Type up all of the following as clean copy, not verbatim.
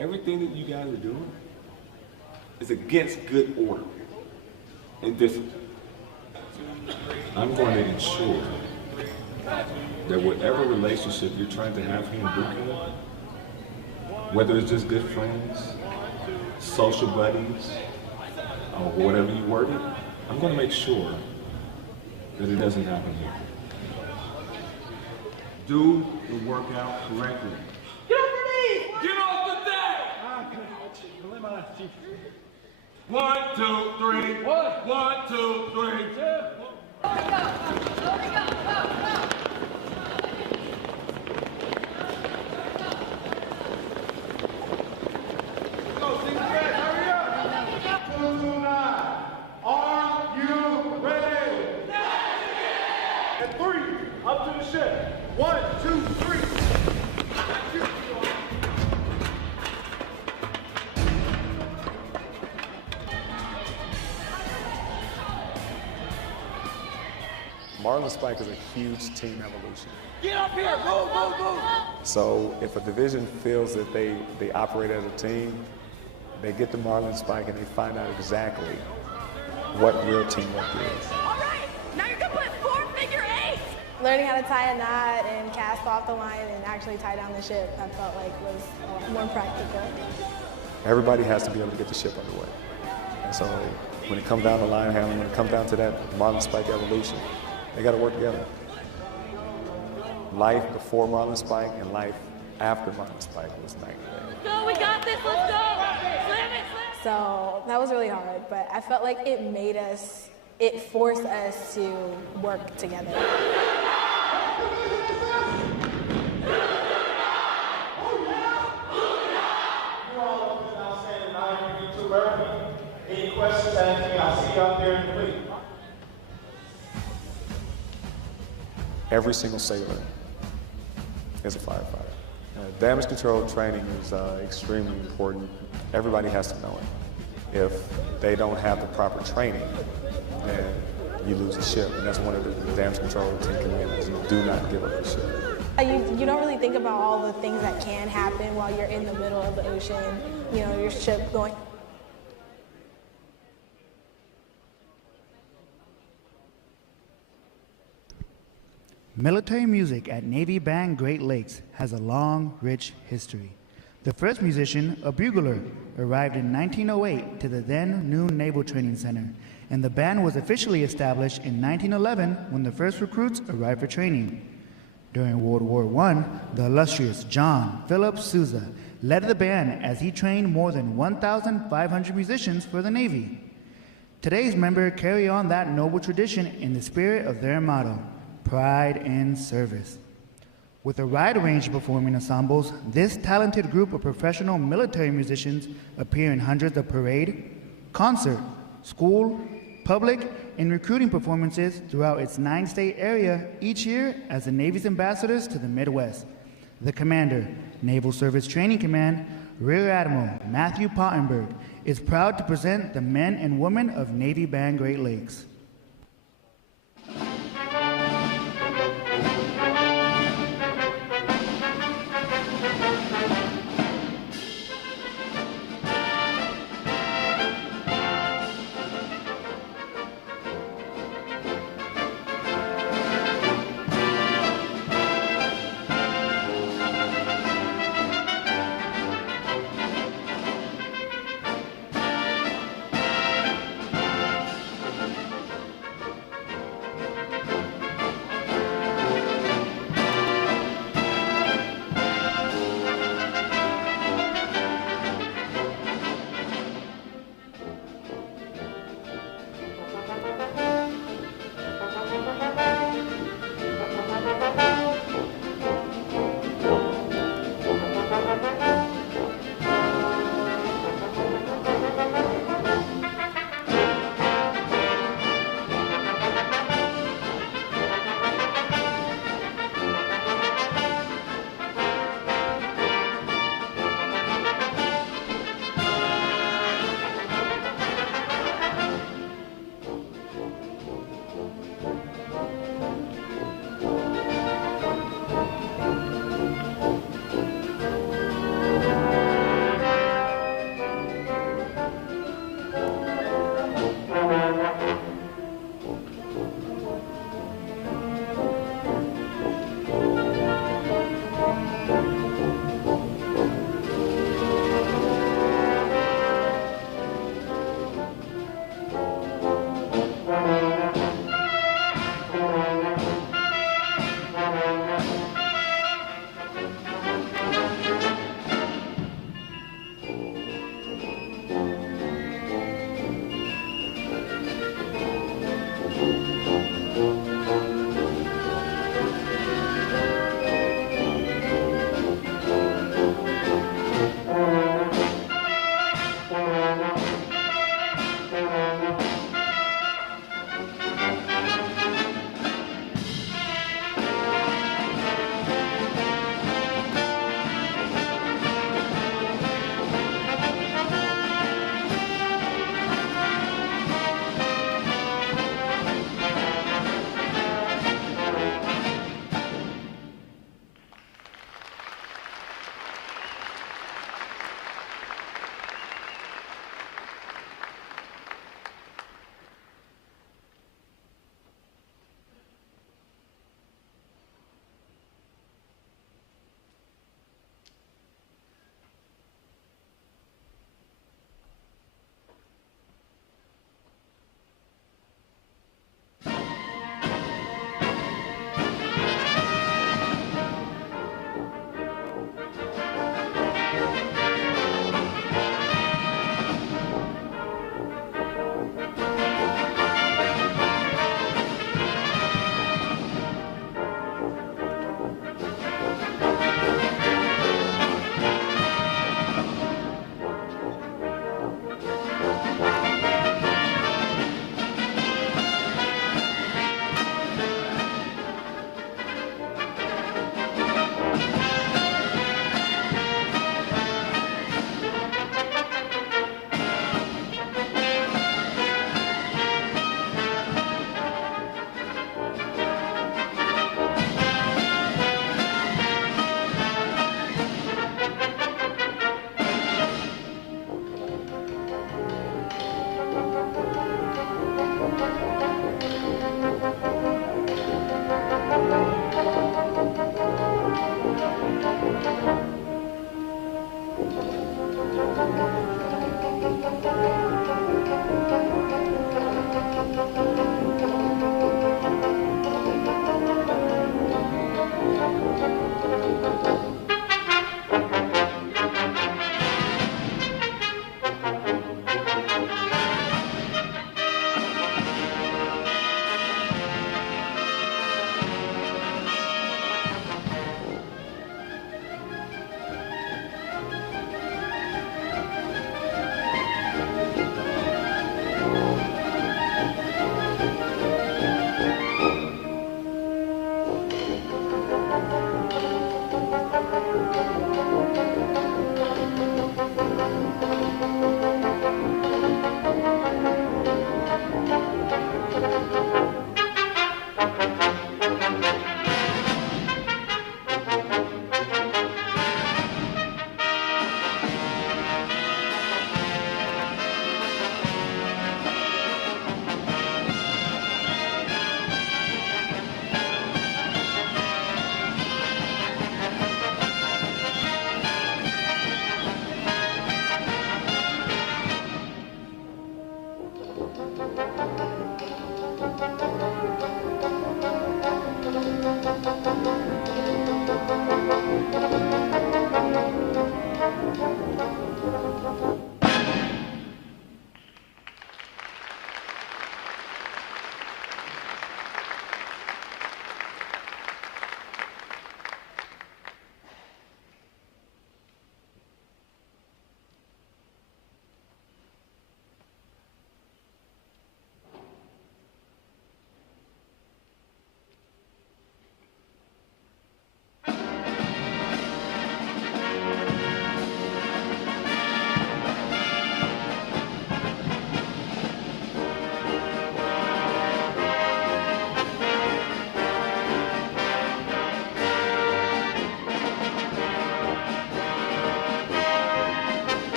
Everything that you guys are doing is against good order and discipline. I'm going to ensure that whatever relationship you're trying to have here in boot camp, whether it's just good friends, social buddies, or whatever you word it, I'm going to make sure that it doesn't happen here. Do the workout correctly. Get off your knees! Get off the deck! 1, 2, 3. 1, 2, 3. Up to the ship. 1, 2, 3. Marlin Spike is a huge team evolution. Get up here! Move, move, move! So if a division feels that they operate as a team, they get the Marlin Spike and they find out exactly what real teamwork is. All right, now you're gonna put 4 figure 8s. Learning how to tie a knot and cast off the line and actually tie down the ship, I felt like was more practical. Everybody has to be able to get the ship underway. And so when it comes down to line handling, when it comes down to that Marlin Spike evolution, they got to work together. Life before Marlin Spike and life after Marlin Spike was night and day. Go, we got this, let's go! Slam it, slam it! So that was really hard, but I felt like it forced us to work together. Any questions, anything I see out there in the fleet? Every single sailor is a firefighter. Damage control training is extremely important. Everybody has to know it. If they don't have the proper training, then you lose the ship. And that's one of the damage control 10 commandments. You do not give up the ship. You don't really think about all the things that can happen while you're in the middle of the ocean, you know, your ship going. Military music at Navy Band Great Lakes has a long, rich history. The first musician, a bugler, arrived in 1908 to the then Noon Naval Training Center, and the band was officially established in 1911 when the first recruits arrived for training. During World War I, the illustrious John Philip Sousa led the band as he trained more than 1,500 musicians for the Navy. Today's members carry on that noble tradition in the spirit of their motto, pride in service. With a wide range of performing ensembles, this talented group of professional military musicians appear in hundreds of parade, concert, school, public, and recruiting performances throughout its 9-state area each year as the Navy's ambassadors to the Midwest. The commander, Naval Service Training Command, Rear Admiral Matthew Pottenberg, is proud to present the men and women of Navy Band Great Lakes.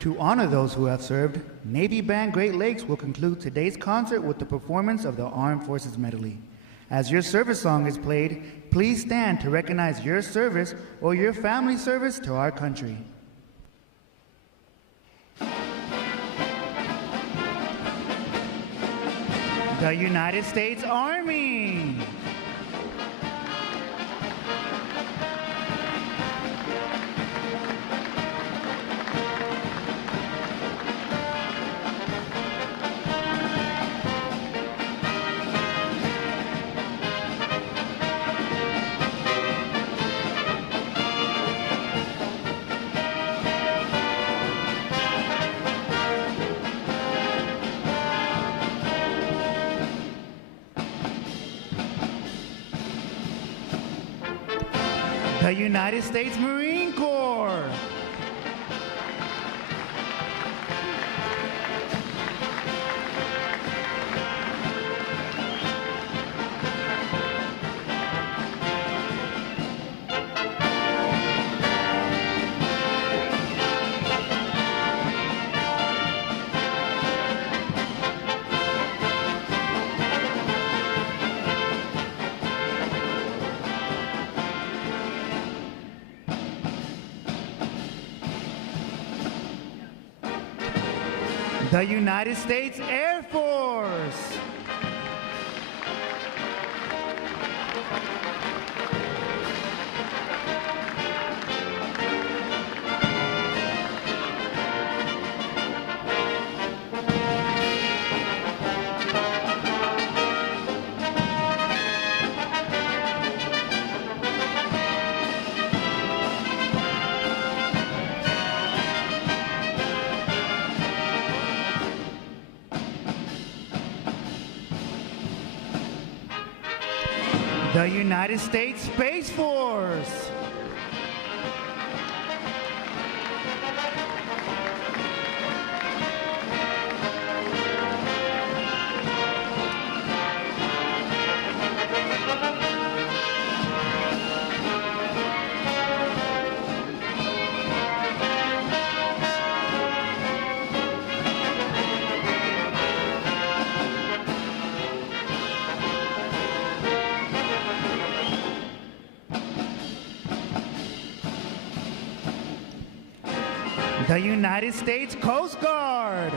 To honor those who have served, Navy Band Great Lakes will conclude today's concert with the performance of the Armed Forces Medley. As your service song is played, please stand to recognize your service or your family service to our country. The United States Army. The United States Marine Corps. The United States Air Force. The United States Space Force. The United States Coast Guard.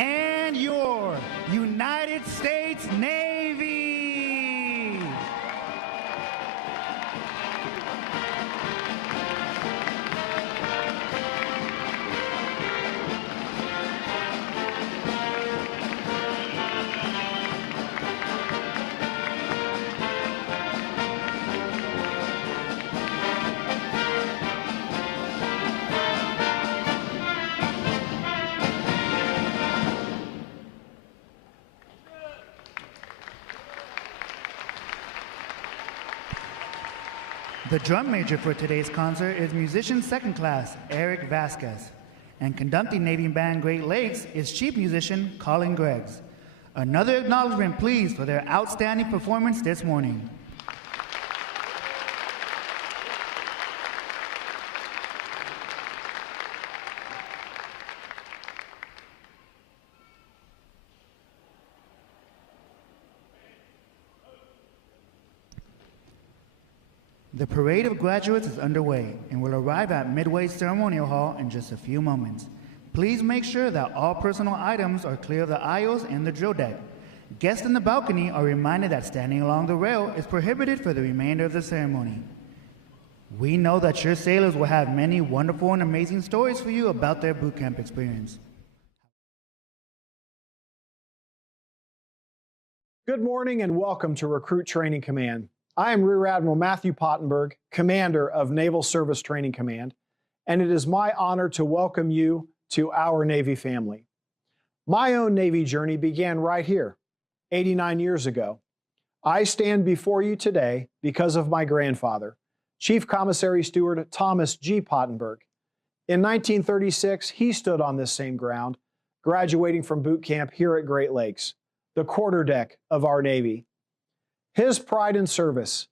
And your United States Navy. The drum major for today's concert is musician second class Eric Vasquez, and conducting Navy Band Great Lakes is chief musician Colin Greggs. Another acknowledgement, please, for their outstanding performance this morning. The parade of graduates is underway and will arrive at Midway Ceremonial Hall in just a few moments. Please make sure that all personal items are clear of the aisles and the drill deck. Guests in the balcony are reminded that standing along the rail is prohibited for the remainder of the ceremony. We know that your sailors will have many wonderful and amazing stories for you about their boot camp experience. Good morning and welcome to Recruit Training Command. I am Rear Admiral Matthew Pottenberg, Commander of Naval Service Training Command, and it is my honor to welcome you to our Navy family. My own Navy journey began right here, 89 years ago. I stand before you today because of my grandfather, Chief Commissary Steward Thomas G. Pottenberg. In 1936, he stood on this same ground, graduating from boot camp here at Great Lakes, the quarterdeck of our Navy. His pride in service,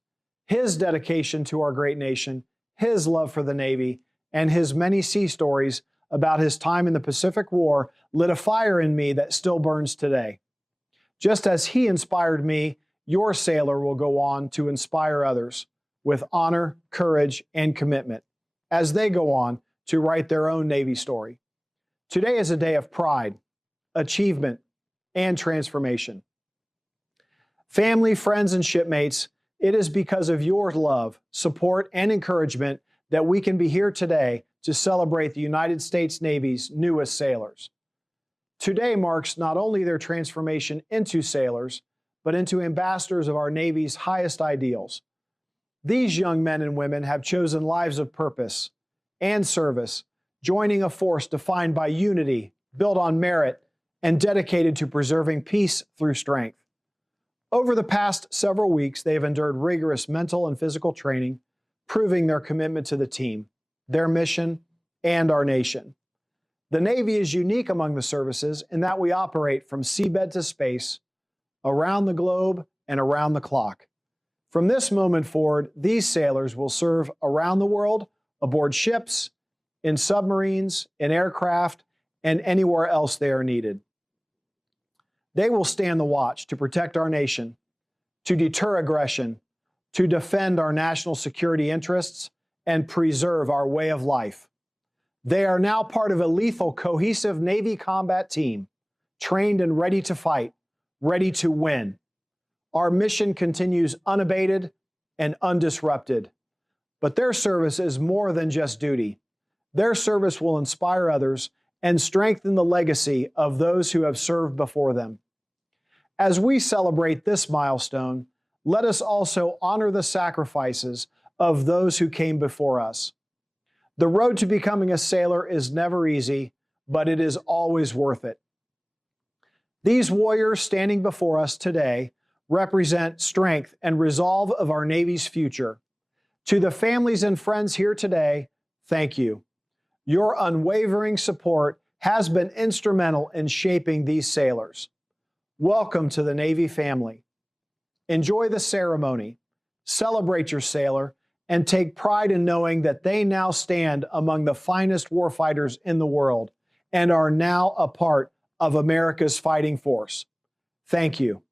his dedication to our great nation, his love for the Navy, and his many sea stories about his time in the Pacific War lit a fire in me that still burns today. Just as he inspired me, your sailor will go on to inspire others with honor, courage, and commitment as they go on to write their own Navy story. Today is a day of pride, achievement, and transformation. Family, friends, and shipmates, It is because of your love, support, and encouragement that we can be here today to celebrate the United States Navy's newest sailors. Today marks not only their transformation into sailors, but into ambassadors of our Navy's highest ideals. These young men and women have chosen lives of purpose and service, joining a force defined by unity, built on merit, and dedicated to preserving peace through strength. Over the past several weeks, they have endured rigorous mental and physical training, proving their commitment to the team, their mission, and our nation. The Navy is unique among the services in that we operate from seabed to space, around the globe, and around the clock. From this moment forward, these sailors will serve around the world, aboard ships, in submarines, in aircraft, and anywhere else they are needed. They will stand the watch to protect our nation, to deter aggression, to defend our national security interests, and preserve our way of life. They are now part of a lethal, cohesive Navy combat team, trained and ready to fight, ready to win. Our mission continues unabated and undisrupted. But their service is more than just duty. Their service will inspire others and strengthen the legacy of those who have served before them. As we celebrate this milestone, let us also honor the sacrifices of those who came before us. The road to becoming a sailor is never easy, but it is always worth it. These warriors standing before us today represent strength and resolve of our Navy's future. To the families and friends here today, thank you. Your unwavering support has been instrumental in shaping these sailors. Welcome to the Navy family. Enjoy the ceremony, celebrate your sailor, and take pride in knowing that they now stand among the finest warfighters in the world and are now a part of America's fighting force. Thank you.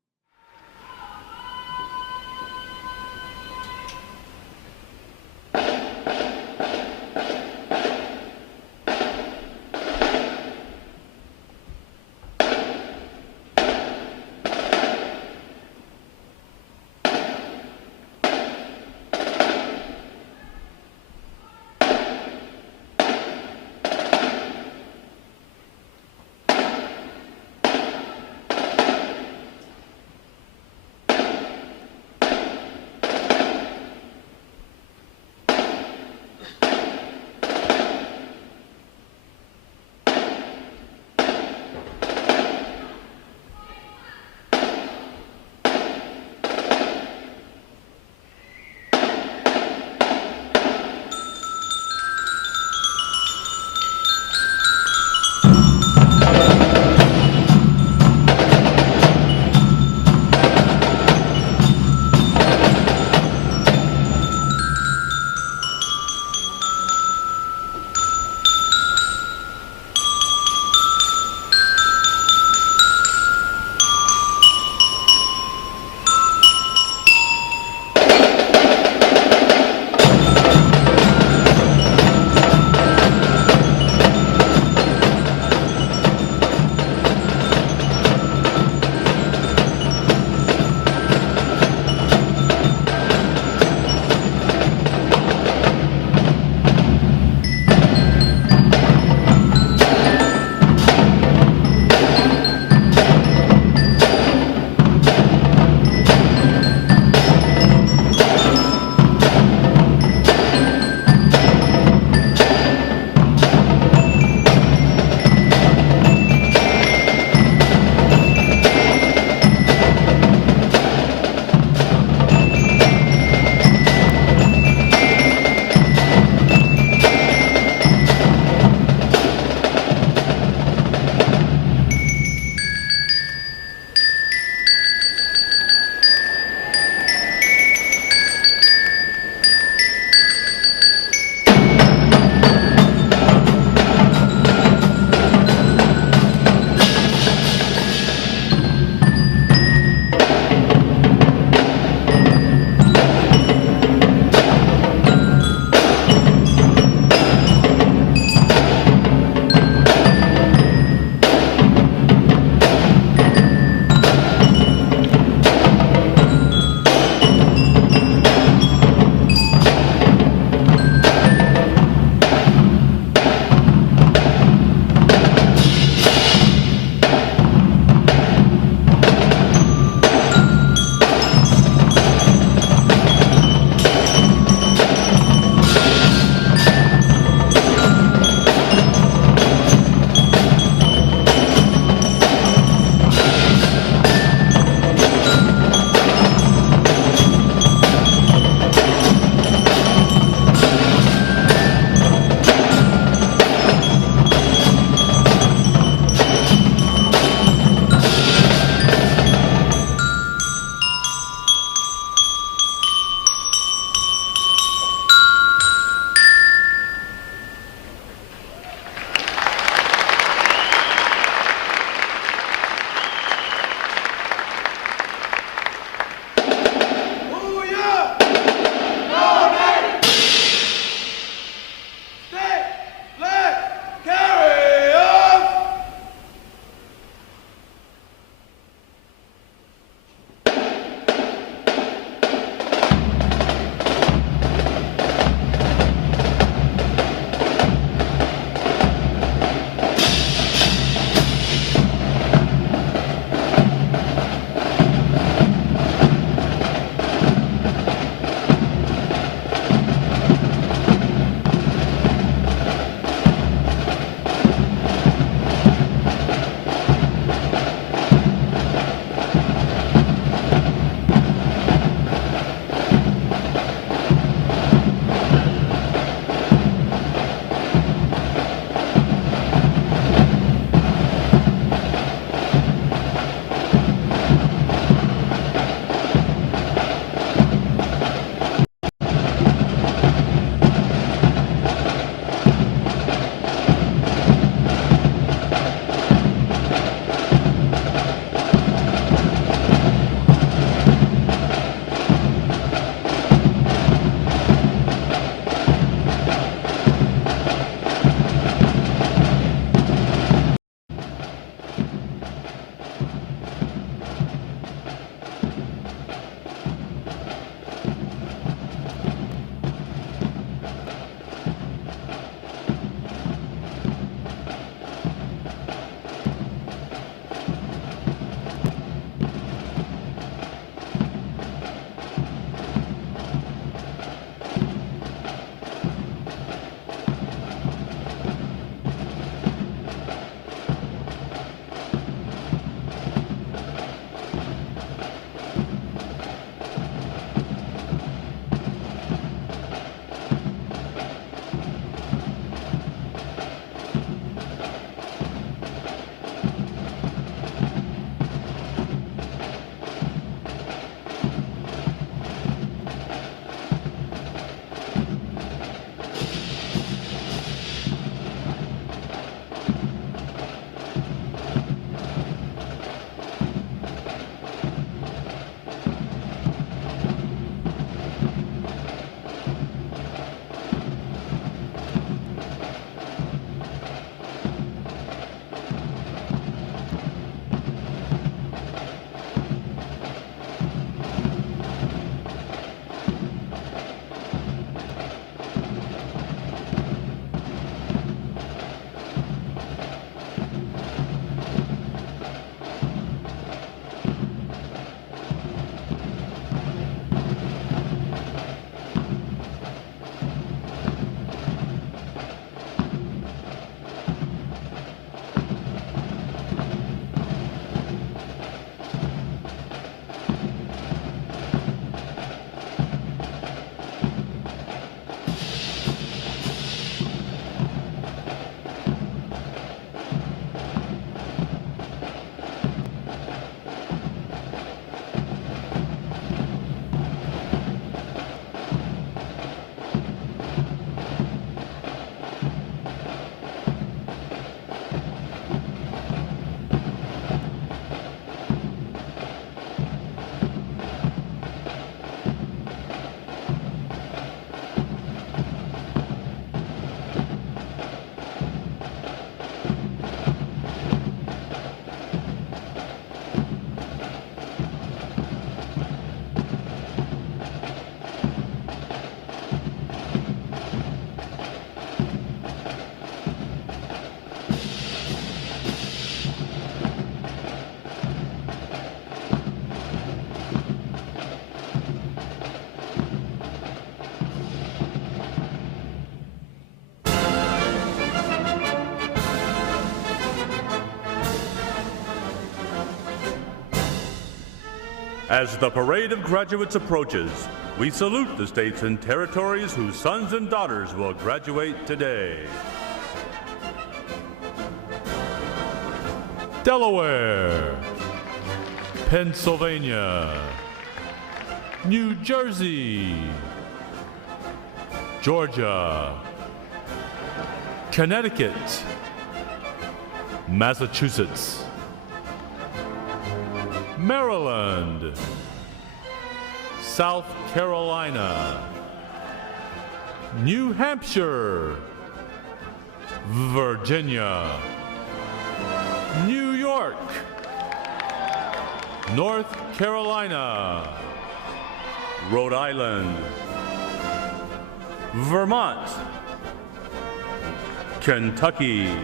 As the parade of graduates approaches, we salute the states and territories whose sons and daughters will graduate today. Delaware, Pennsylvania, New Jersey, Georgia, Connecticut, Massachusetts, Maryland, South Carolina, New Hampshire, Virginia, New York, North Carolina, Rhode Island, Vermont, Kentucky,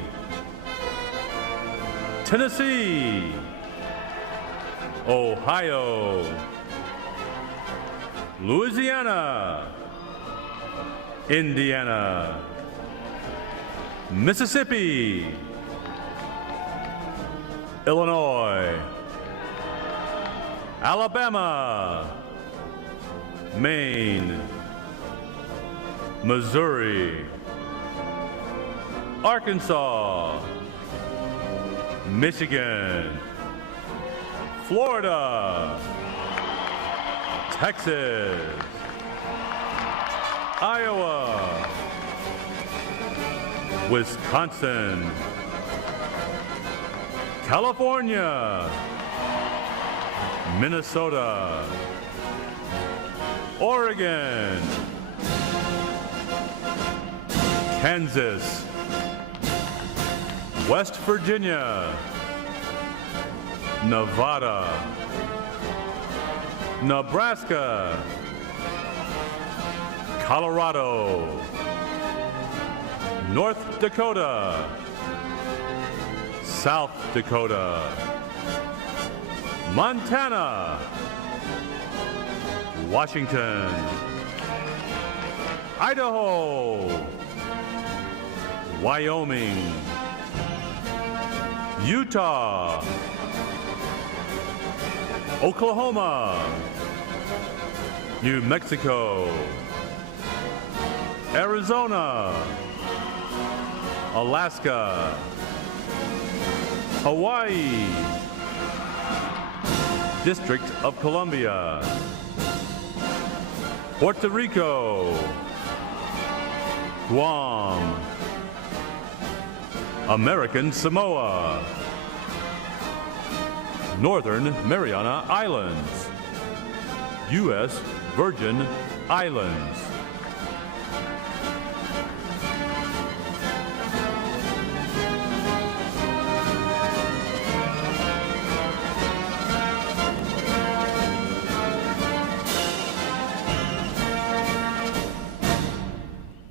Tennessee, Ohio, Louisiana, Indiana, Mississippi, Illinois, Alabama, Maine, Missouri, Arkansas, Michigan, Florida, Texas, Iowa, Wisconsin, California, Minnesota, Oregon, Kansas, West Virginia, Nevada, Nebraska, Colorado, North Dakota, South Dakota, Montana, Washington, Idaho, Wyoming, Utah, Oklahoma, New Mexico, Arizona, Alaska, Hawaii, District of Columbia, Puerto Rico, Guam, American Samoa, Northern Mariana Islands, U.S. Virgin Islands.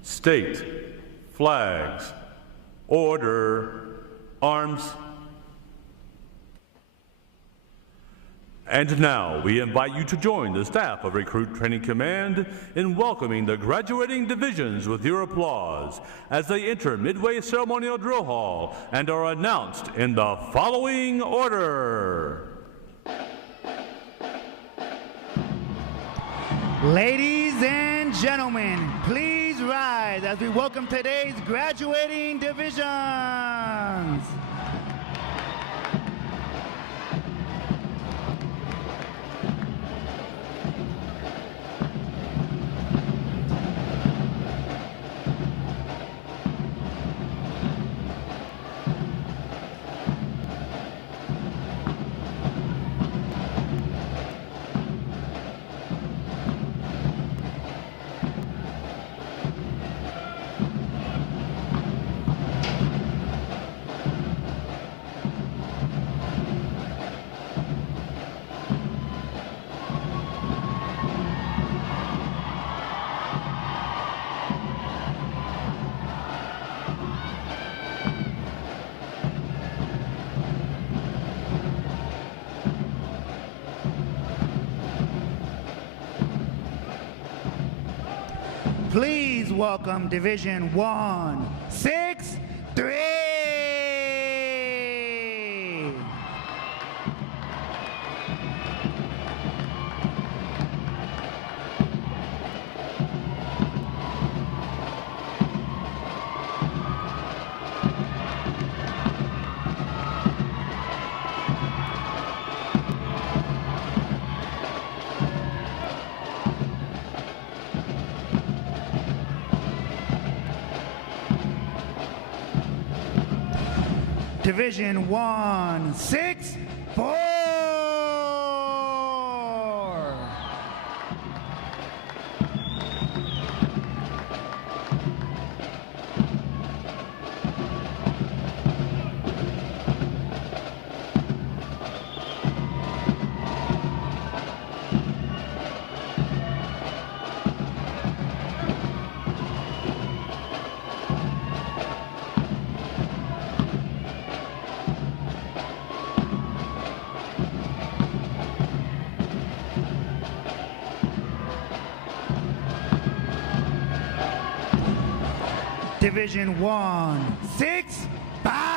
State, flags, order, arms. And now we invite you to join the staff of Recruit Training Command in welcoming the graduating divisions with your applause as they enter Midway Ceremonial Drill Hall and are announced in the following order. Ladies and gentlemen, please rise as we welcome today's graduating divisions. Please welcome Division 163. Division 164. Division 165.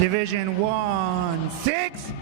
Division 166.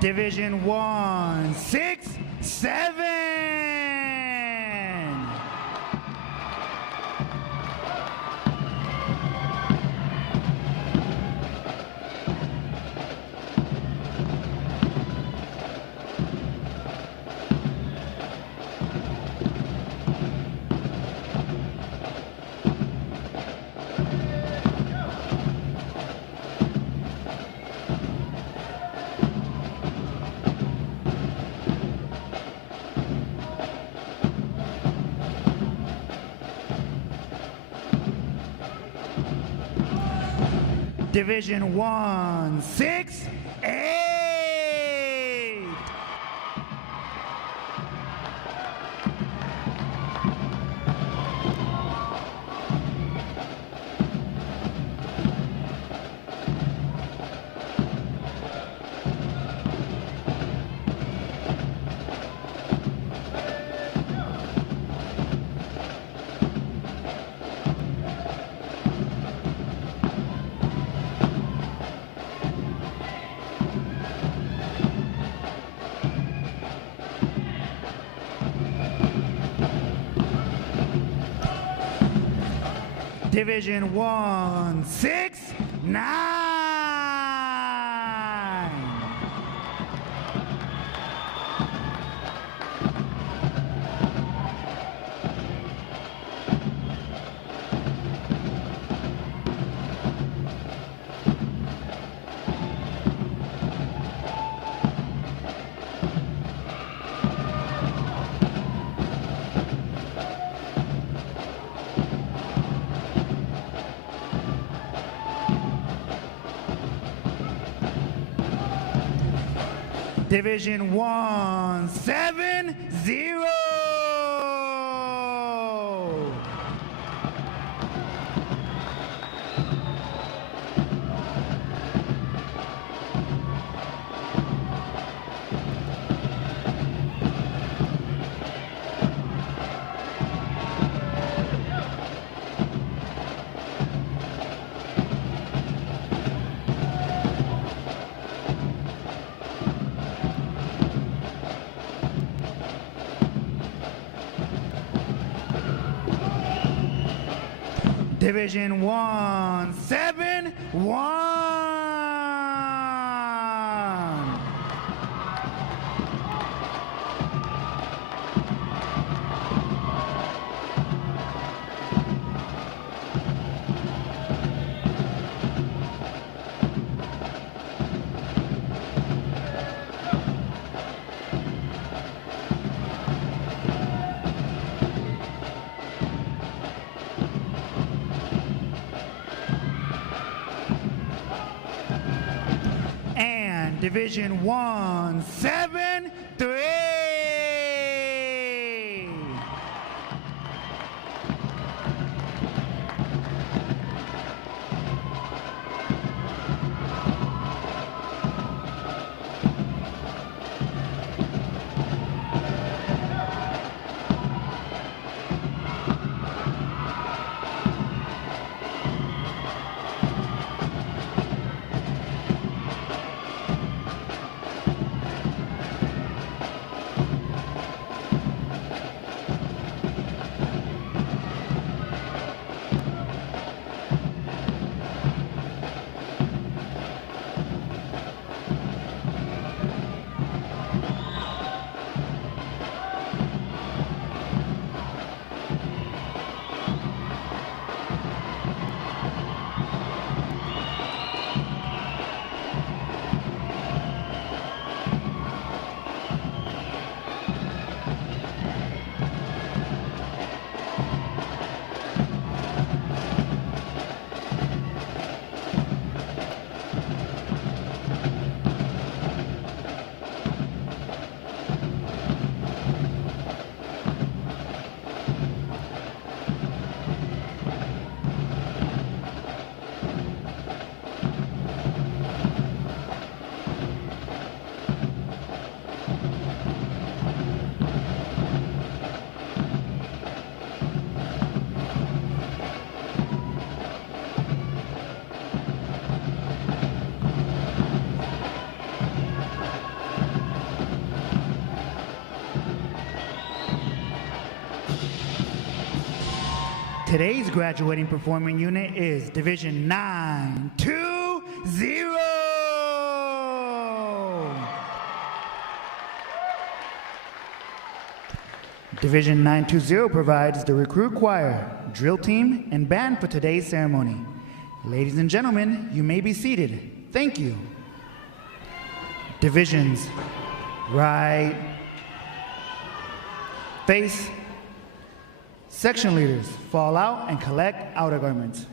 Division 167. Division 168. Division 169. Division 170. Division 171. Division 173. Today's graduating performing unit is Division 920. Division 920 provides the recruit choir, drill team, and band for today's ceremony. Ladies and gentlemen, you may be seated. Thank you. Divisions, right, face. Section leaders, fall out and collect outer garments.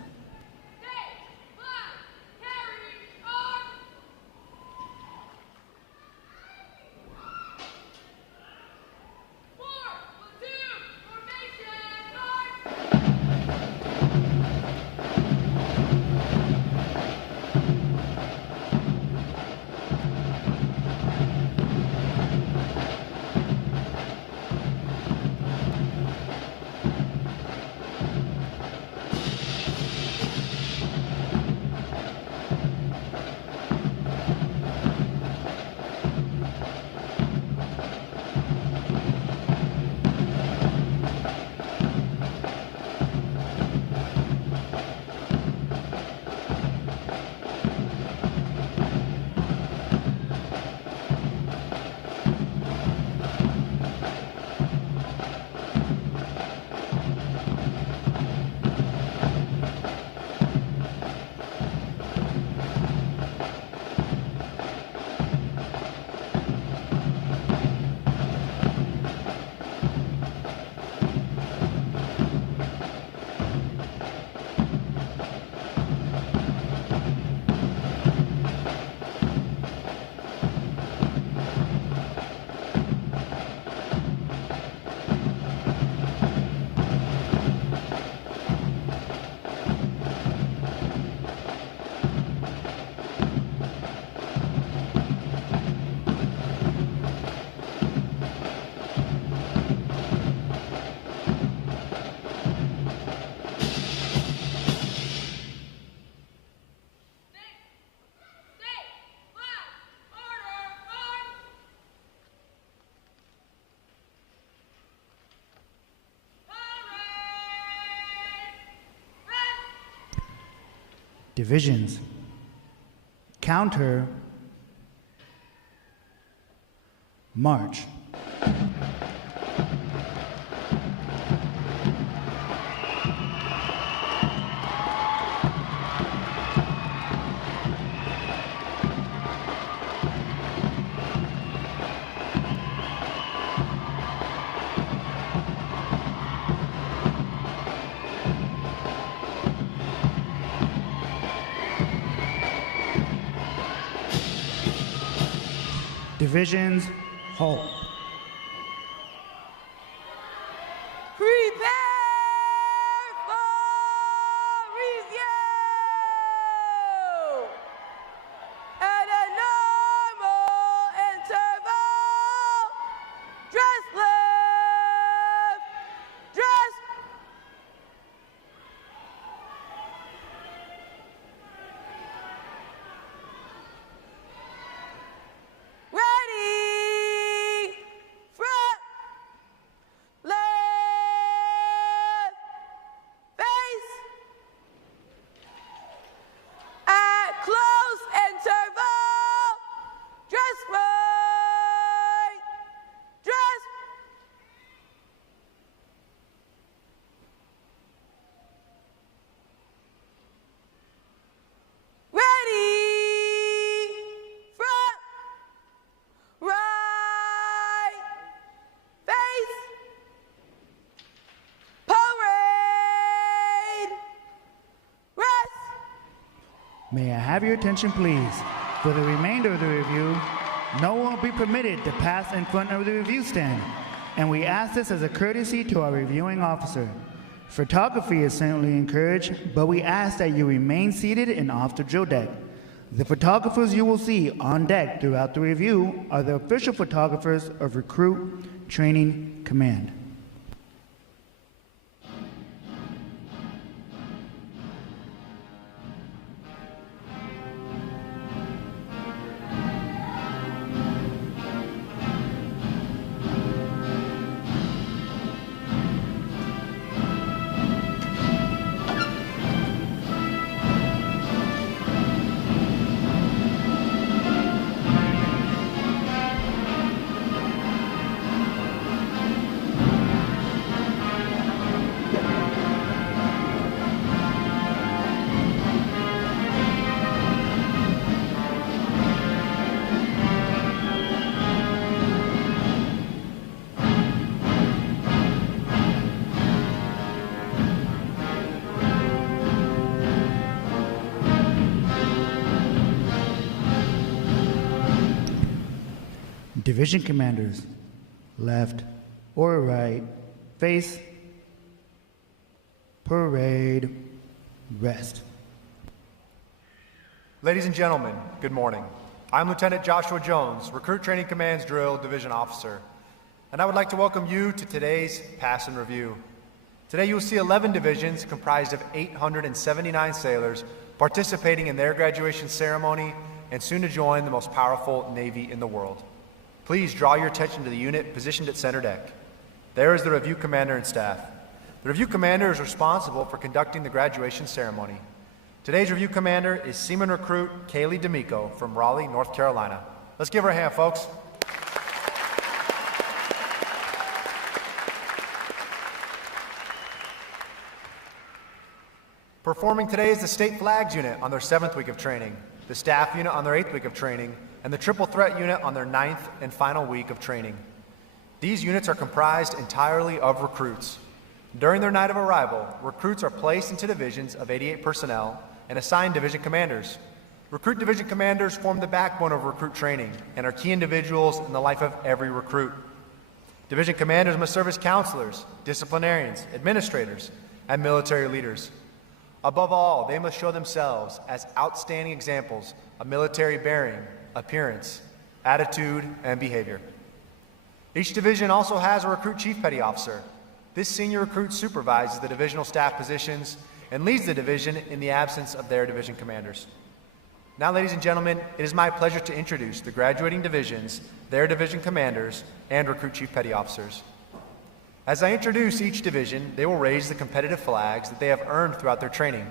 Divisions, counter, march. Divisions, halt. Prepare for review. At a normal interval. Dress left. Dress. Ready. Front. Left. Face. At close interval. Dress right. Dress. Ready. Front. Right. Face. Parade. Rest. May I have your attention, please? For the remainder of the review, no one will be permitted to pass in front of the review stand, and we ask this as a courtesy to our reviewing officer. Photography is certainly encouraged, but we ask that you remain seated and off the drill deck. The photographers you will see on deck throughout the review are the official photographers of Recruit Training Command. Division commanders, left or right, face, parade, rest. Ladies and gentlemen, good morning. I'm Lieutenant Joshua Jones, Recruit Training Command's Drill Division Officer, and I would like to welcome you to today's Pass and Review. Today you will see 11 divisions comprised of 879 sailors participating in their graduation ceremony and soon to join the most powerful Navy in the world. Please draw your attention to the unit positioned at center deck. There is the review commander and staff. The review commander is responsible for conducting the graduation ceremony. Today's review commander is Seaman Recruit Kaylee D'Amico from Raleigh, North Carolina. Let's give her a hand, folks. Performing today is the State Flags Unit on their 7th week of training, the Staff Unit on their 8th week of training, and the Triple Threat Unit on their 9th and final week of training. These units are comprised entirely of recruits. During their night of arrival, recruits are placed into divisions of 88 personnel and assigned division commanders. Recruit division commanders form the backbone of recruit training and are key individuals in the life of every recruit. Division commanders must serve as counselors, disciplinarians, administrators, and military leaders. Above all, they must show themselves as outstanding examples of military bearing, appearance, attitude, and behavior. Each division also has a recruit chief petty officer. This senior recruit supervises the divisional staff positions and leads the division in the absence of their division commanders. Now, ladies and gentlemen, it is my pleasure to introduce the graduating divisions, their division commanders, and recruit chief petty officers. As I introduce each division, they will raise the competitive flags that they have earned throughout their training.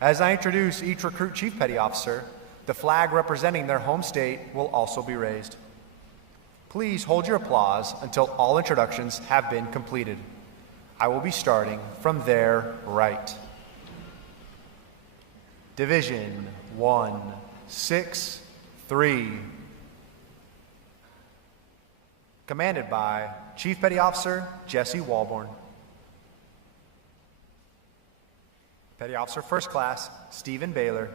As I introduce each recruit chief petty officer, the flag representing their home state will also be raised. Please hold your applause until all introductions have been completed. I will be starting from their right. Division 163. Commanded by Chief Petty Officer Josie Walborn. Petty Officer First Class Stephen Baylor.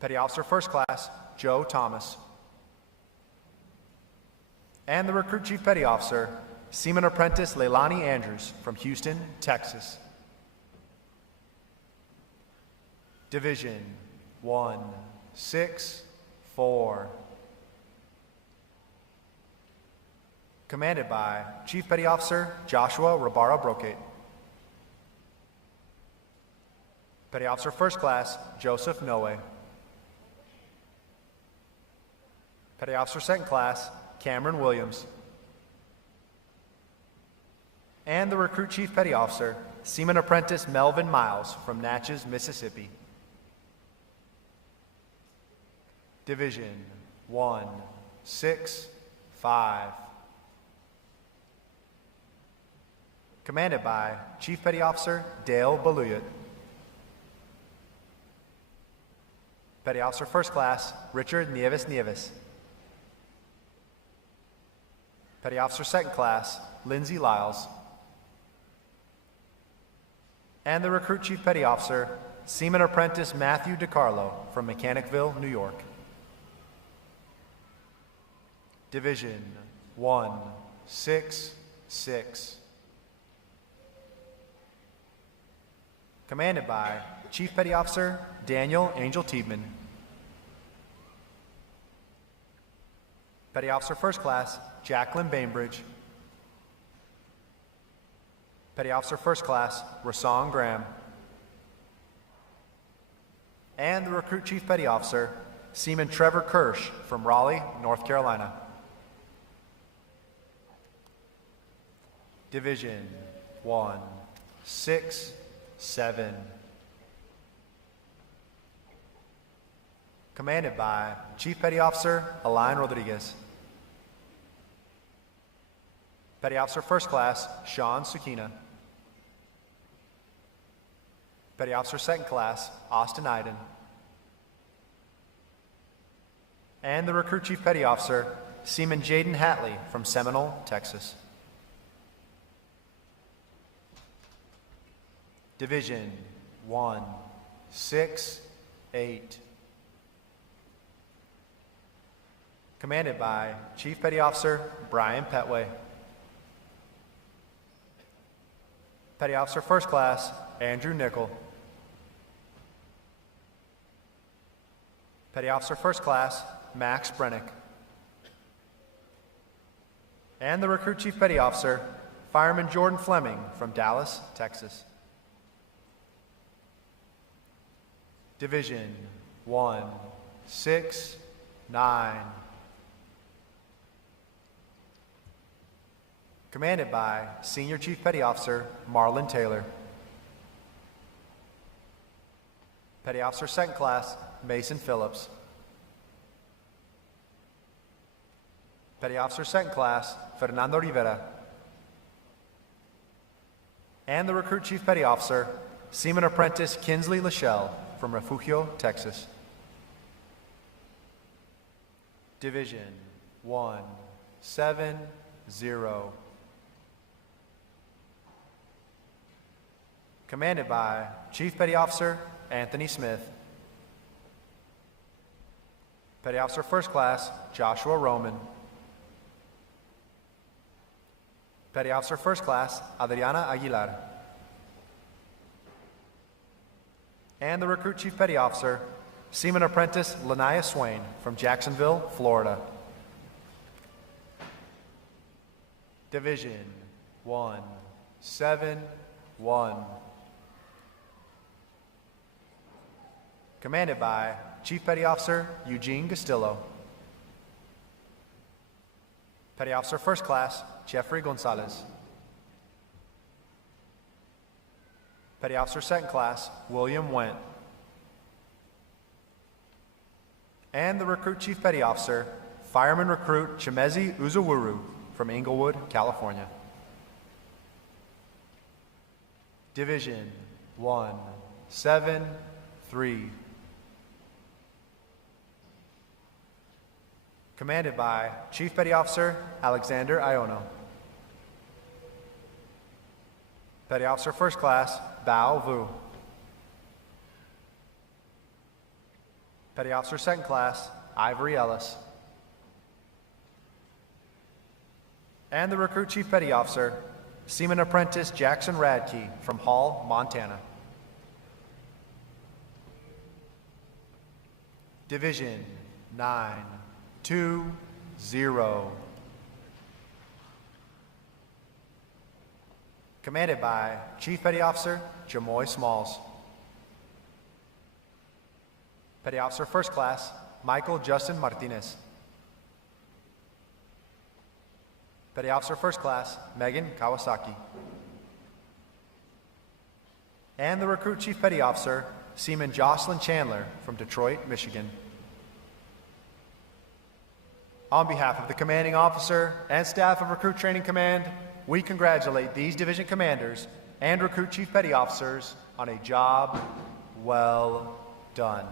Petty Officer First Class Joe Thomas. And the Recruit Chief Petty Officer, Seaman Apprentice Leilani Andrews from Houston, Texas. Division 164. Commanded by Chief Petty Officer Joshua Rabara Brocate. Petty Officer First Class Joseph Noe. Petty Officer Second Class Cameron Williams. And the Recruit Chief Petty Officer, Seaman Apprentice Melvin Miles from Natchez, Mississippi. Division 165. Commanded by Chief Petty Officer Dale Baluyat. Petty Officer First Class Richard Nieves. Petty Officer Second Class Lindsay Lyles. And the Recruit Chief Petty Officer, Seaman Apprentice Matthew DiCarlo from Mechanicville, New York. Division 166. Commanded by Chief Petty Officer Daniel Angel Tiebman. Petty Officer First Class Jacqueline Bainbridge. Petty Officer First Class Rasong Graham. And the Recruit Chief Petty Officer, Seaman Trevor Kirsch from Raleigh, North Carolina. Division 167. Commanded by Chief Petty Officer Alain Rodriguez. Petty Officer First Class Sean Sukina. Petty Officer Second Class Austin Iden. And the Recruit Chief Petty Officer Seaman Jaden Hatley from Seminole, Texas. Division 168. Commanded by Chief Petty Officer Brian Petway. Petty Officer First Class Andrew Nickel. Petty Officer First Class Max Brennick. And the Recruit Chief Petty Officer, Fireman Jordan Fleming from Dallas, Texas. Division 169. Commanded by Senior Chief Petty Officer Marlon Taylor. Petty Officer Second Class Mason Phillips. Petty Officer Second Class Fernando Rivera. And the Recruit Chief Petty Officer, Seaman Apprentice Kinsley Lachelle from Refugio, Texas. Division 170. Commanded by Chief Petty Officer Anthony Smith. Petty Officer First Class Joshua Roman. Petty Officer First Class Adriana Aguilar. And the Recruit Chief Petty Officer, Seaman Apprentice Lanaya Swain from Jacksonville, Florida. Division 171. Commanded by Chief Petty Officer Eugene Castillo. Petty Officer First Class Jeffrey Gonzalez. Petty Officer Second Class William Went. And the Recruit Chief Petty Officer, Fireman Recruit Chimezi Uzawuru from Inglewood, California. Division 173. Commanded by Chief Petty Officer Alexander Iono. Petty Officer First Class Bao Vu. Petty Officer Second Class Ivory Ellis. And the Recruit Chief Petty Officer, Seaman Apprentice Jackson Radke from Hall, Montana. Division 920. Commanded by Chief Petty Officer Jamoy Smalls. Petty Officer First Class Michael Justin Martinez. Petty Officer First Class Megan Kawasaki. And the Recruit Chief Petty Officer Seaman Jocelyn Chandler from Detroit, Michigan. On behalf of the commanding officer and staff of Recruit Training Command, we congratulate these division commanders and Recruit Chief Petty Officers on a job well done.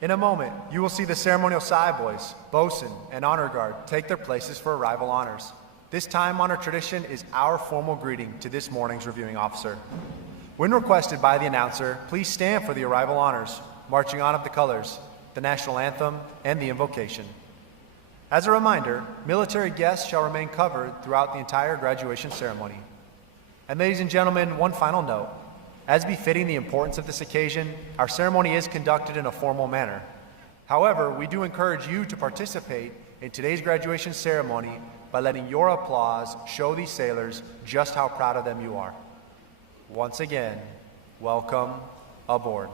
In a moment, you will see the ceremonial side boys, bosun, and honor guard take their places for arrival honors. This time-honored tradition is our formal greeting to this morning's reviewing officer. When requested by the announcer, please stand for the arrival honors, marching on of the colors, the national anthem, and the invocation. As a reminder, military guests shall remain covered throughout the entire graduation ceremony. And ladies and gentlemen, one final note. As befitting the importance of this occasion, our ceremony is conducted in a formal manner. However, we do encourage you to participate in today's graduation ceremony by letting your applause show these sailors just how proud of them you are. Once again, welcome aboard.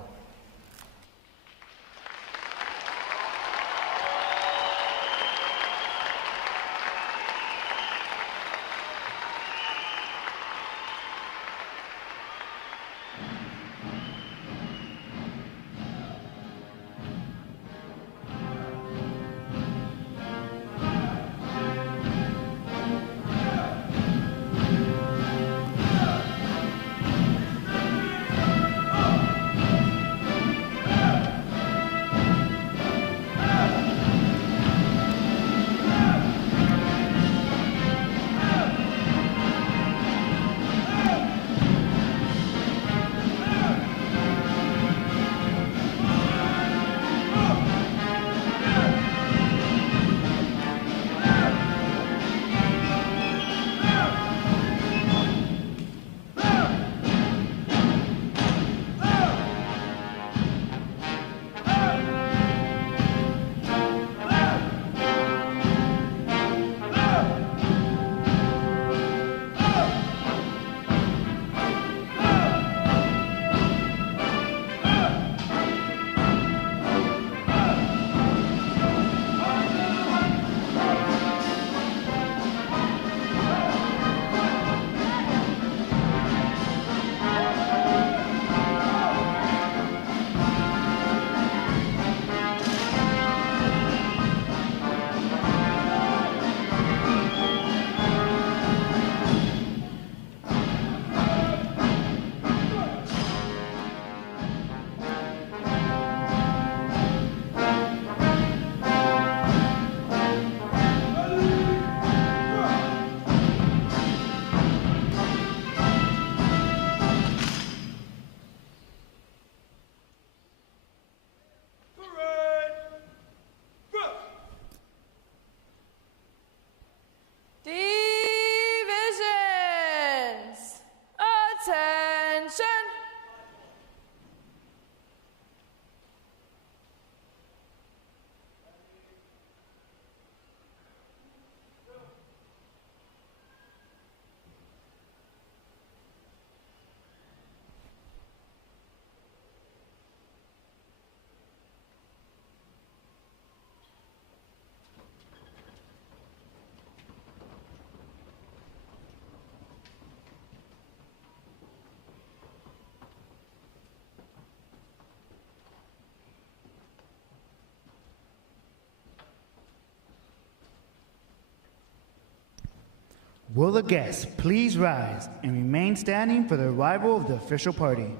Will the guests please rise and remain standing for the arrival of the official party?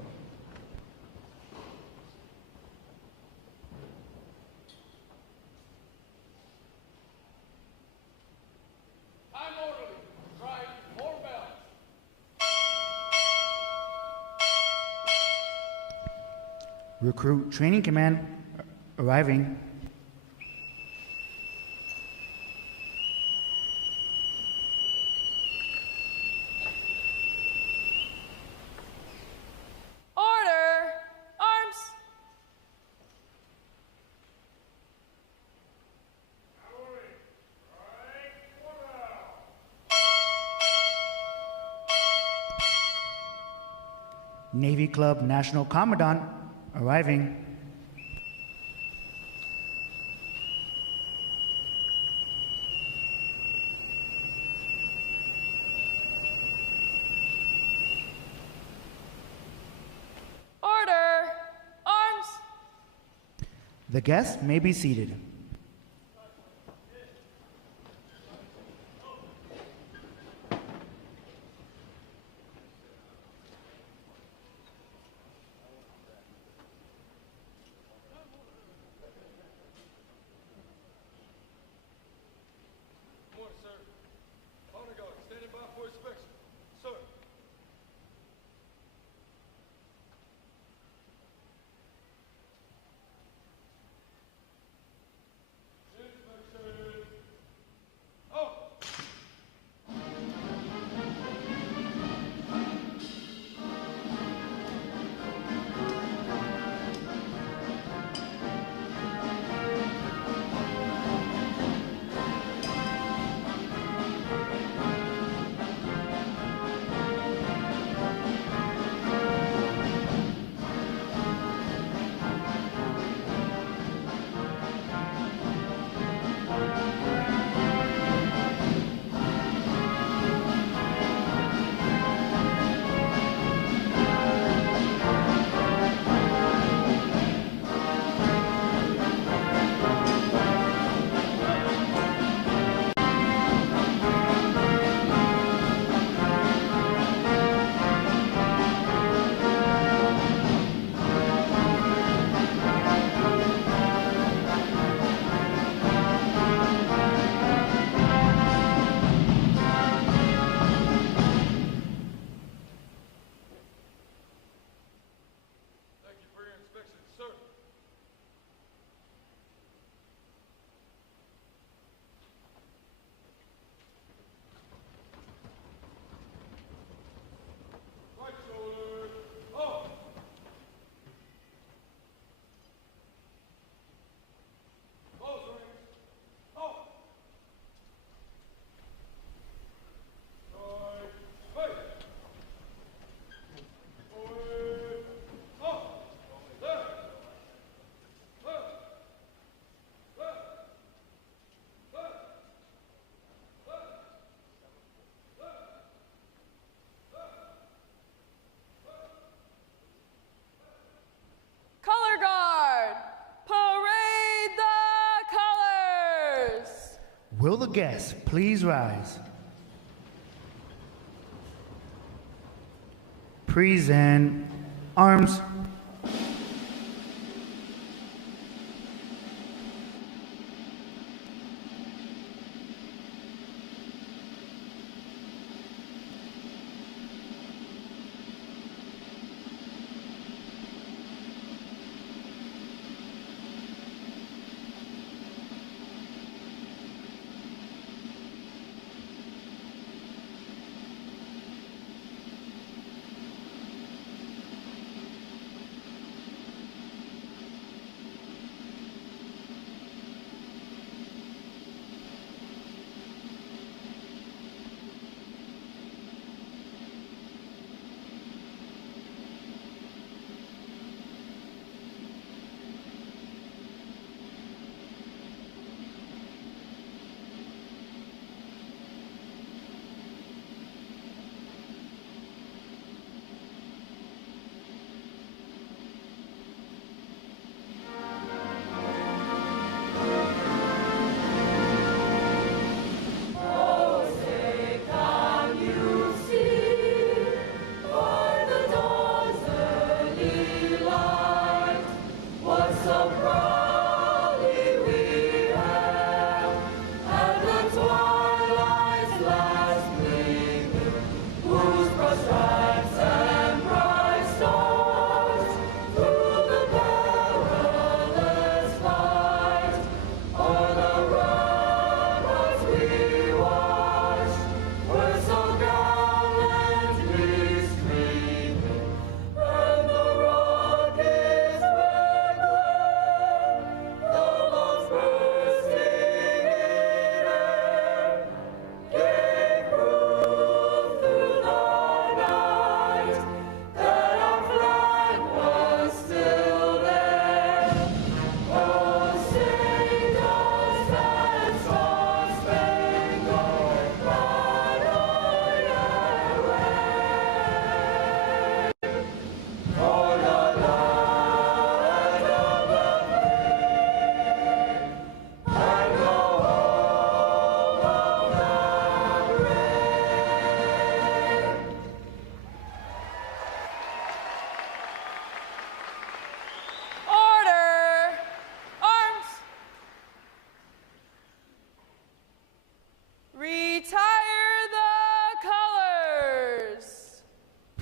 Recruit Training Command arriving. Order! Arms! Navy Club National Commandant arriving. Order! Arms! The guests may be seated. Morning, sir. Honor guard, standing by for inspection. Sir. Inspection. Oh! Thank you for your inspection, sir. Right shoulder. Up. Close rings. Up. Right. Face. Forward. Up. Left. Left. Left. Left. Left. Color guard! Parade the colors! Will the guests please rise? Present arms.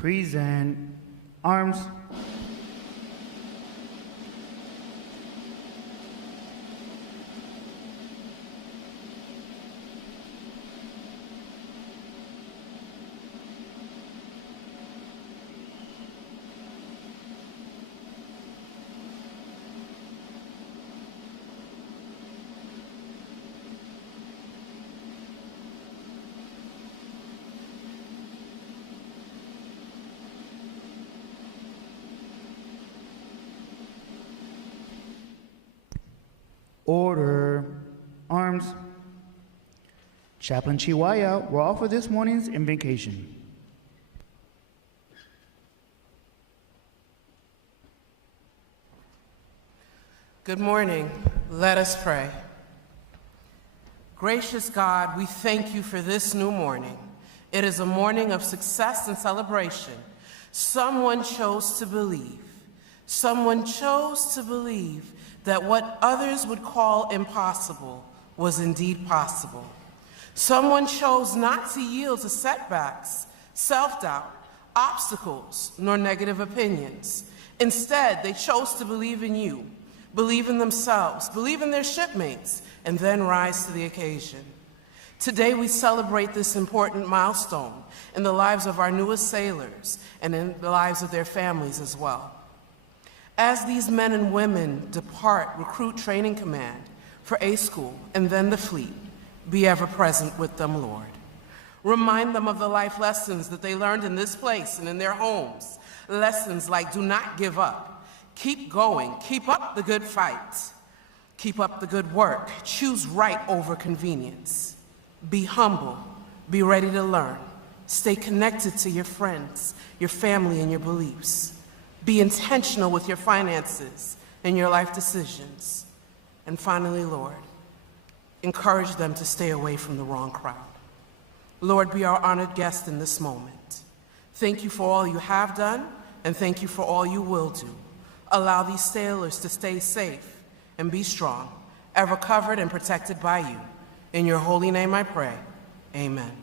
Present. Arms. Order. Arms. Chaplain Chihuahua will offer this morning's invocation. Good morning. Let us pray. Gracious God, we thank you for this new morning. It is a morning of success and celebration. Someone chose to believe. Someone chose to believe that what others would call impossible was indeed possible. Someone chose not to yield to setbacks, self-doubt, obstacles, nor negative opinions. Instead, they chose to believe in you, believe in themselves, believe in their shipmates, and then rise to the occasion. Today, we celebrate this important milestone in the lives of our newest sailors and in the lives of their families as well. As these men and women depart Recruit Training Command for A School and then the fleet, be ever present with them, Lord. Remind them of the life lessons that they learned in this place and in their homes. Lessons like do not give up, keep going, keep up the good fight, keep up the good work, choose right over convenience. Be humble, be ready to learn, stay connected to your friends, your family, and your beliefs. Be intentional with your finances and your life decisions. And finally, Lord, encourage them to stay away from the wrong crowd. Lord, be our honored guest in this moment. Thank you for all you have done, and thank you for all you will do. Allow these sailors to stay safe and be strong, ever covered and protected by you. In your holy name I pray, amen.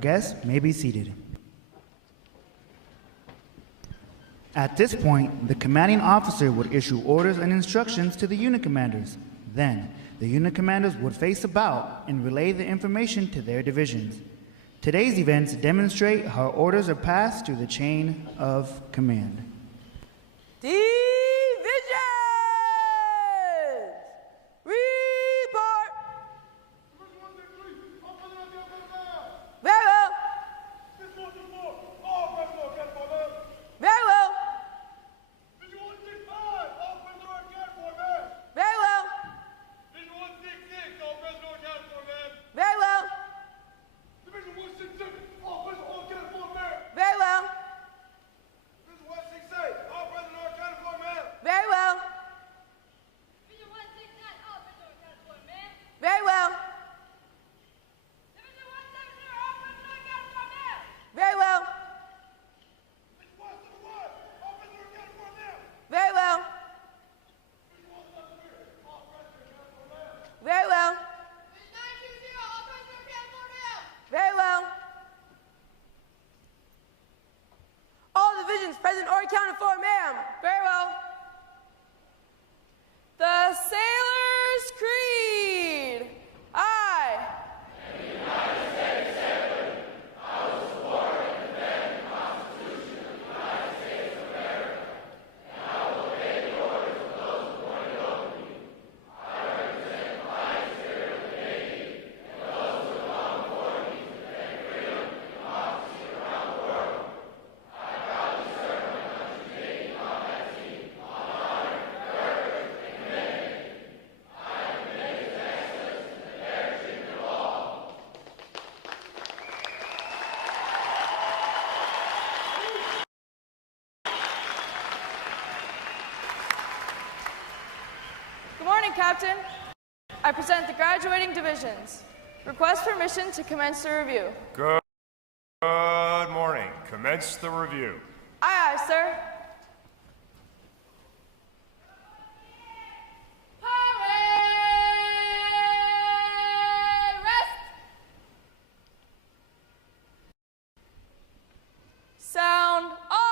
Guests may be seated. At this point, the commanding officer would issue orders and instructions to the unit commanders. Then, the unit commanders would face about and relay the information to their divisions. Today's events demonstrate how orders are passed through the chain of command. Divisions! Report! Very well. Very well. Very well. Very well. Very well. Good morning, Captain. I present the graduating divisions. Request permission to commence the review. Good morning. Commence the review. Aye, aye, sir. Sound off!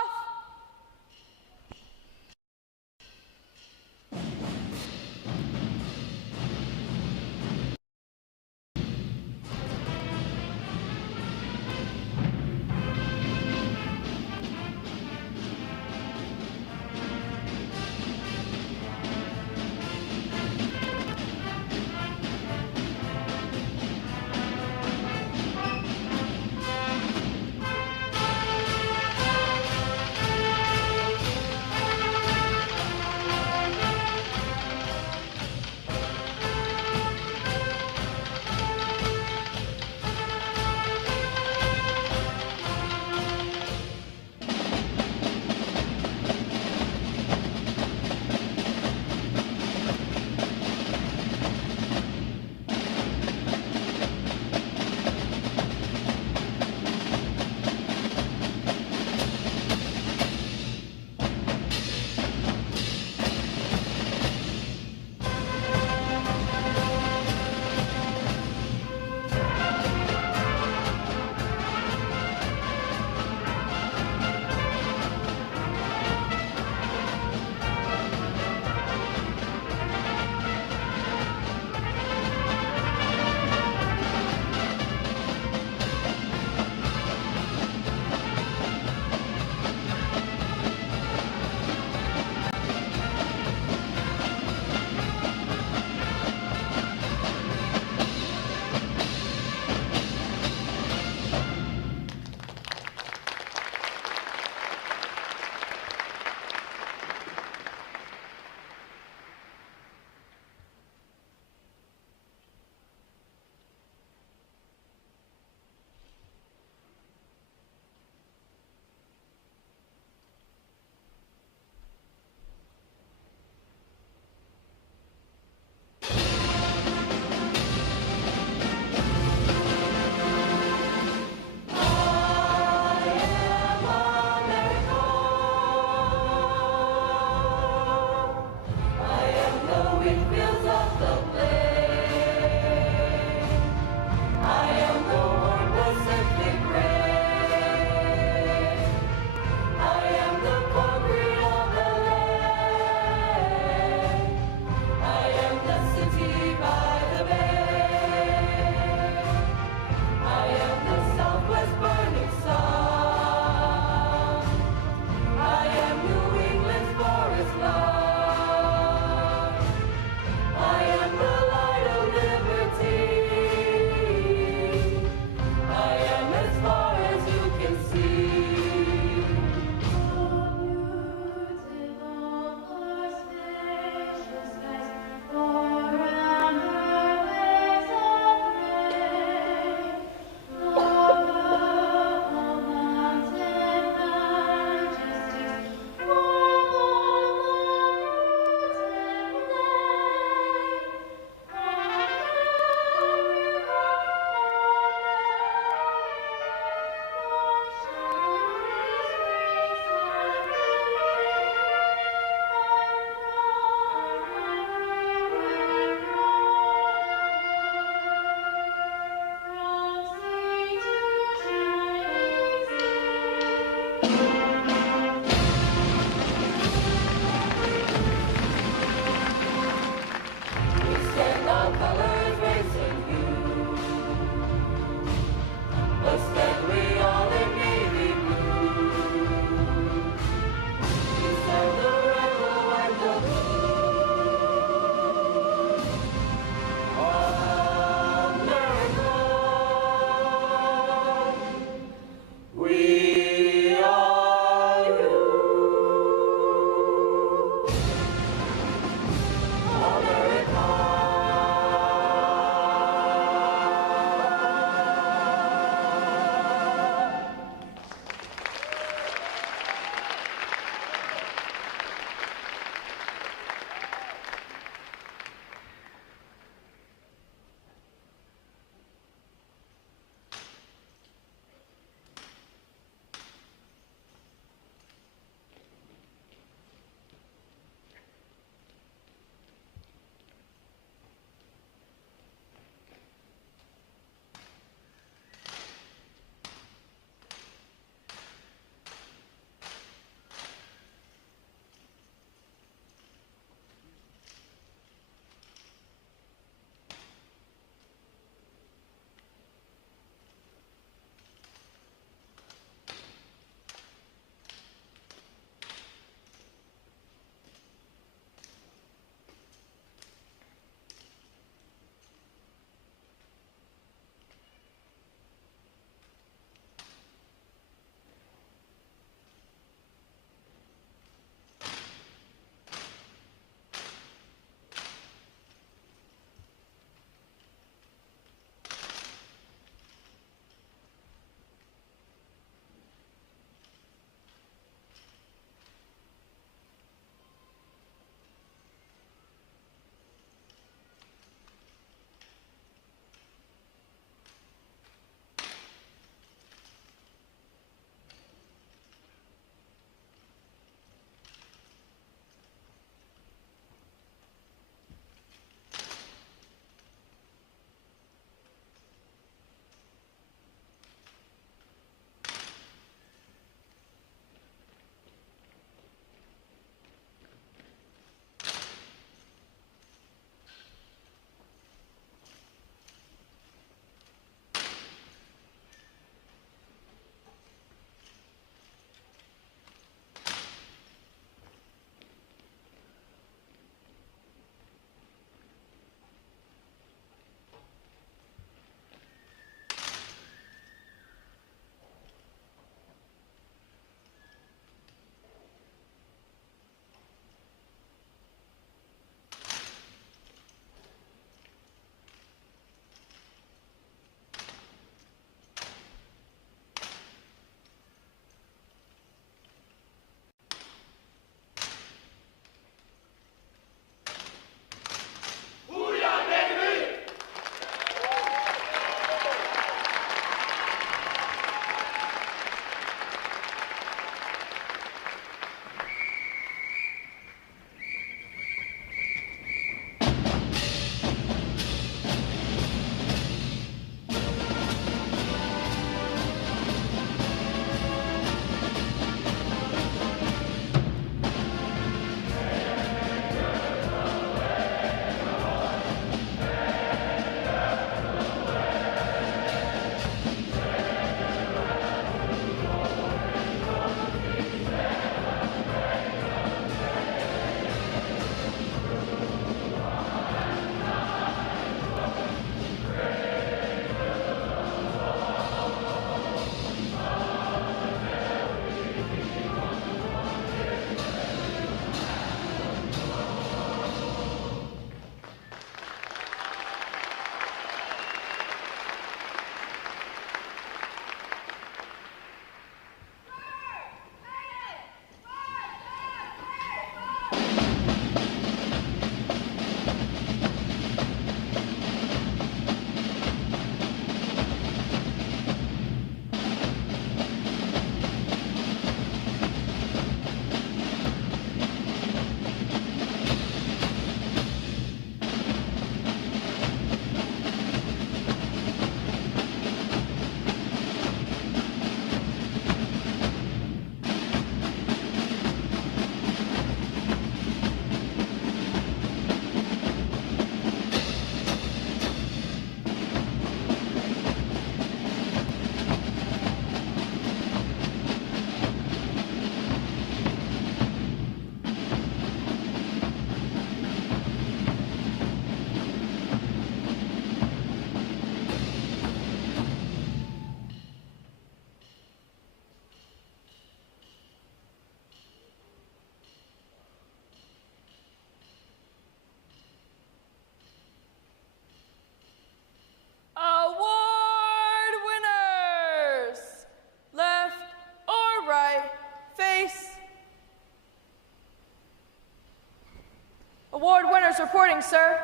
Centers reporting, sir.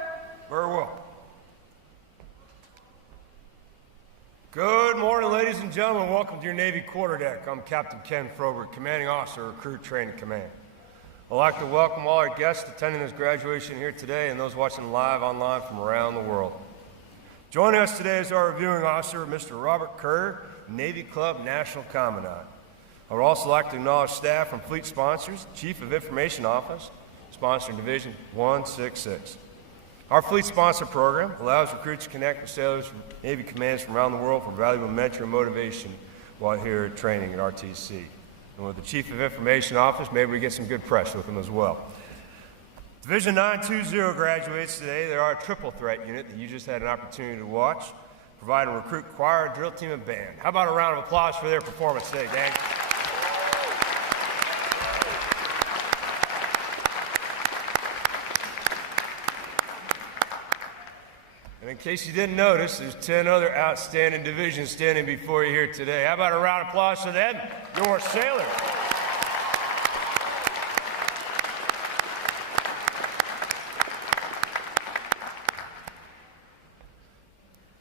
Very well. Good morning, ladies and gentlemen. Welcome to your Navy quarterdeck. I'm Captain Ken Froberg, Commanding Officer, Recruit Training Command. I'd like to welcome all our guests attending this graduation here today and those watching live online from around the world. Joining us today is our reviewing officer, Mr. Robert Kerr, Navy Club National Commandant. I would also like to acknowledge staff from Fleet Sponsors, Chief of Information Office, Sponsoring Division 166. Our Fleet Sponsor program allows recruits to connect with sailors from Navy commands from around the world for valuable mentoring and motivation while here at training at RTC. And with the Chief of Information Office, maybe we get some good press with them as well. Division 920 graduates today. They are a triple threat unit that you just had an opportunity to watch, providing a recruit choir, drill team, and band. How about a round of applause for their performance today, gang? And in case you didn't notice, there's 10 other outstanding divisions standing before you here today. How about a round of applause for them, your sailors?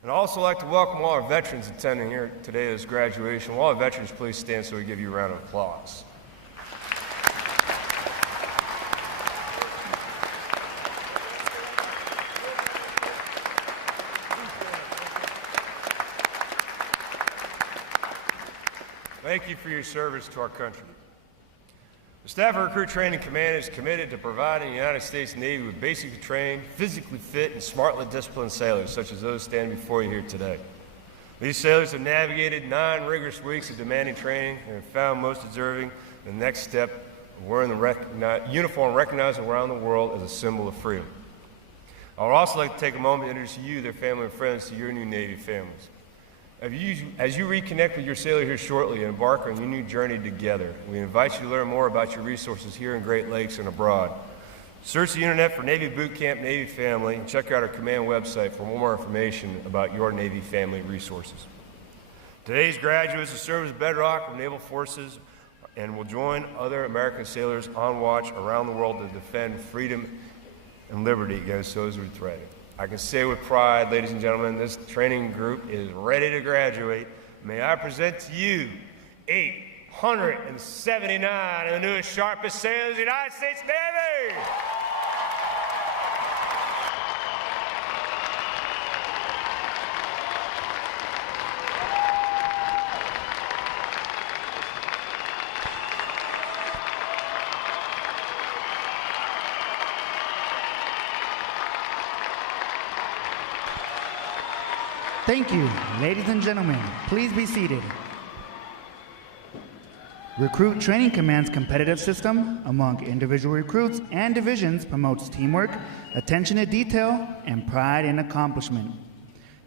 And I'd also like to welcome all our veterans attending here today at this graduation. Will all our veterans please stand so we give you a round of applause? Thank you for your service to our country. The staff of Recruit Training Command is committed to providing the United States Navy with basically trained, physically fit, and smartly disciplined sailors, such as those standing before you here today. These sailors have navigated 9 rigorous weeks of demanding training and have found most deserving the next step of wearing the uniform recognized around the world as a symbol of freedom. I would also like to take a moment to introduce you, their family and friends, to your new Navy families. As you reconnect with your sailor here shortly and embark on your new journey together, we invite you to learn more about your resources here in Great Lakes and abroad. Search the internet for Navy Boot Camp Navy Family and check out our command website for more information about your Navy family resources. Today's graduates will serve as bedrock of naval forces and will join other American sailors on watch around the world to defend freedom and liberty against those who are threatening. I can say with pride, ladies and gentlemen, this training group is ready to graduate. May I present to you 879 of the newest, sharpest sailors of the United States Navy! Thank you. Ladies and gentlemen, please be seated. Recruit Training Command's competitive system among individual recruits and divisions promotes teamwork, attention to detail, and pride in accomplishment.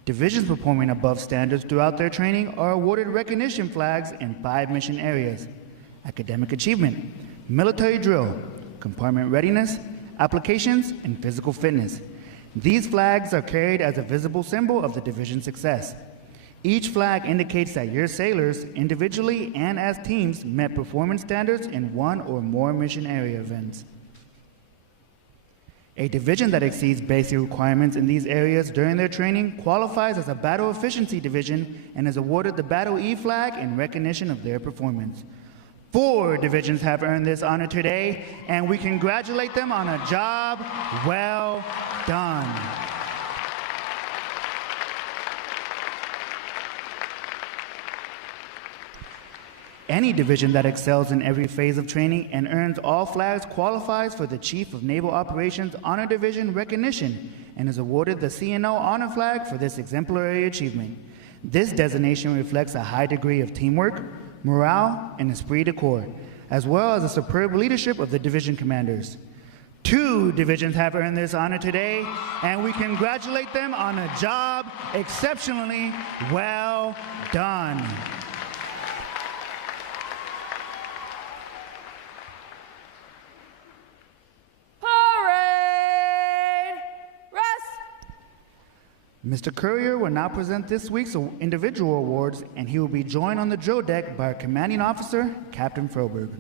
Divisions performing above standards throughout their training are awarded recognition flags in 5 mission areas: academic achievement, military drill, compartment readiness, applications, and physical fitness. These flags are carried as a visible symbol of the division's success. Each flag indicates that your sailors, individually and as teams, met performance standards in 1 or more mission area events. A division that exceeds basic requirements in these areas during their training qualifies as a battle efficiency division and is awarded the Battle E flag in recognition of their performance. 4 divisions have earned this honor today, and we congratulate them on a job well done. Any division that excels in every phase of training and earns all flags qualifies for the Chief of Naval Operations Honor Division recognition and is awarded the CNO Honor Flag for this exemplary achievement. This designation reflects a high degree of teamwork, morale, and esprit de corps, as well as the superb leadership of the division commanders. 2 divisions have earned this honor today, and we congratulate them on a job exceptionally well done. Mr. Courier will now present this week's individual awards, and he will be joined on the drill deck by our commanding officer, Captain Froberg.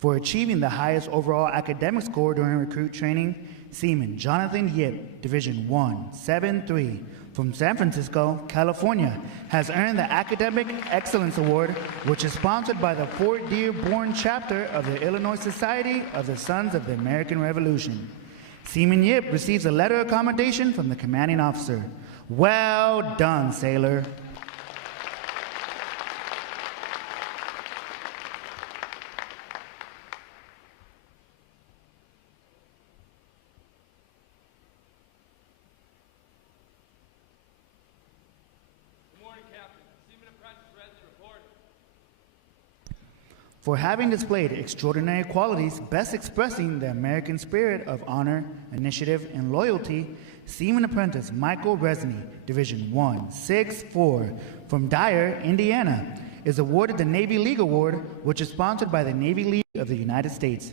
For achieving the highest overall academic score during recruit training, Seaman Jonathan Yip, Division 173, from San Francisco, California, has earned the Academic Excellence Award, which is sponsored by the Fort Dearborn chapter of the Illinois Society of the Sons of the American Revolution. Seaman Yip receives a letter of commendation from the commanding officer. Well done, sailor. For having displayed extraordinary qualities best expressing the American spirit of honor, initiative, and loyalty, Seaman Apprentice Michael Resney, Division 164, from Dyer, Indiana, is awarded the Navy League Award, which is sponsored by the Navy League of the United States.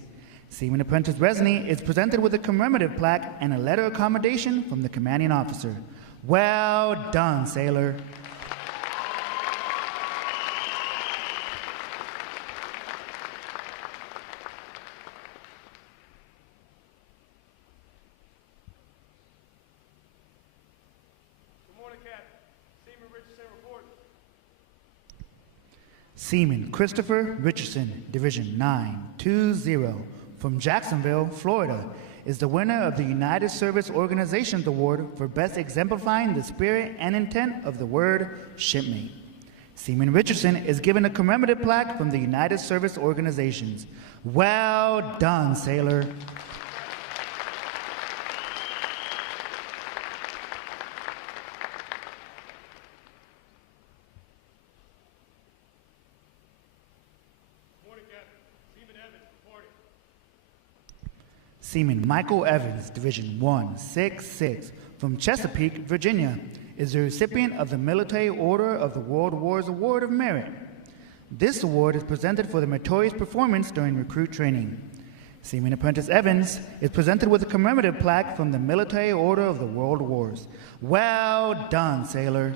Seaman Apprentice Resney is presented with a commemorative plaque and a letter of commendation from the commanding officer. Well done, sailor. Seaman Christopher Richardson, Division 920, from Jacksonville, Florida, is the winner of the United Service Organizations Award for best exemplifying the spirit and intent of the word shipmate. Seaman Richardson is given a commemorative plaque from the United Service Organizations. Well done, sailor. Seaman Michael Evans, Division 166, from Chesapeake, Virginia, is the recipient of the Military Order of the World War's Award of Merit. This award is presented for the meritorious performance during recruit training. Seaman Apprentice Evans is presented with a commemorative plaque from the Military Order of the World Wars. Well done, sailor.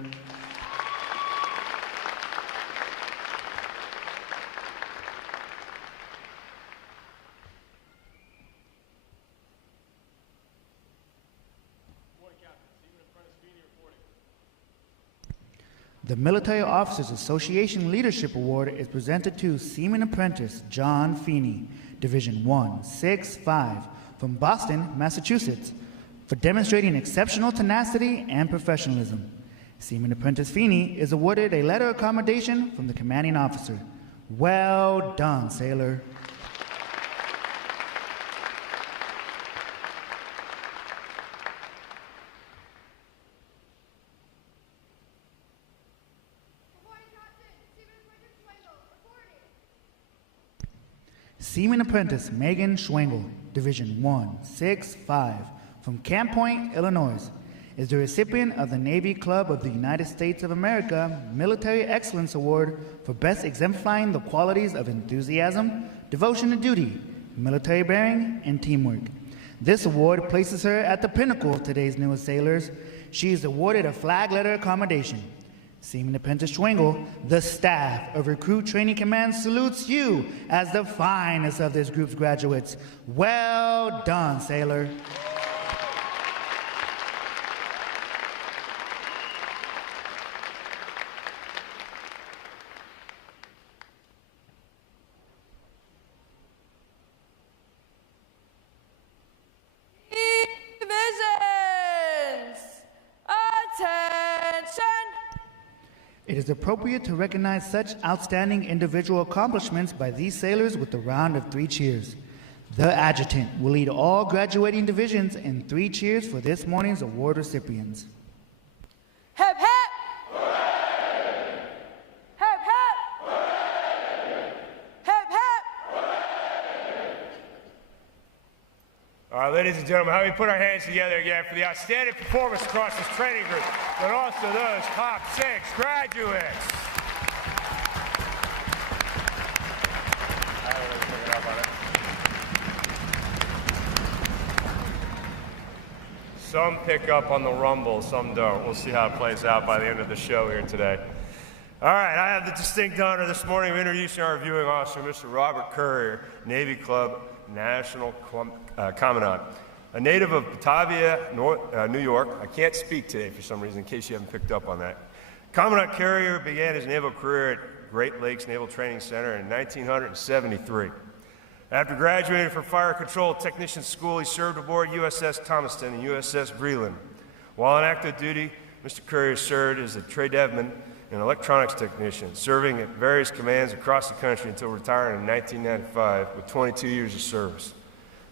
The Military Officers Association Leadership Award is presented to Seaman Apprentice John Feeney, Division 165, from Boston, Massachusetts, for demonstrating exceptional tenacity and professionalism. Seaman Apprentice Feeney is awarded a letter of commendation from the commanding officer. Well done, sailor. Seaman Apprentice Megan Schwengel, Division 165, from Camp Point, Illinois, is the recipient of the Navy Club of the United States of America Military Excellence Award for best exemplifying the qualities of enthusiasm, devotion to duty, military bearing, and teamwork. This award places her at the pinnacle of today's newest sailors. She is awarded a flag letter of commendation. Seaman Apprentice Schwengel, the staff of Recruit Training Command salutes you as the finest of this group's graduates. Well done, sailor. It is appropriate to recognize such outstanding individual accomplishments by these sailors with a round of 3 cheers. The adjutant will lead all graduating divisions in 3 cheers for this morning's award recipients. Hep, hep! Hooray! Hep, hep! Hooray! Hep, hep! Hooray! All right, ladies and gentlemen, how do we put our hands together again for the outstanding performance across this training group, but also those top 6 graduates. Some pick up on the rumble, some don't. We'll see how it plays out by the end of the show here today. All right, I have the distinct honor this morning of introducing our viewing officer, Mr. Robert Courier, Navy Club National Commandant. A native of Batavia, New York. I can't speak today for some reason, in case you haven't picked up on that. Commandant Courier began his naval career at Great Lakes Naval Training Center in 1973. After graduating from Fire Control Technician School, he served aboard USS Thomaston and USS Breland. While on active duty, Mr. Courier served as a tradesman and electronics technician, serving at various commands across the country until retiring in 1995 with 22 years of service.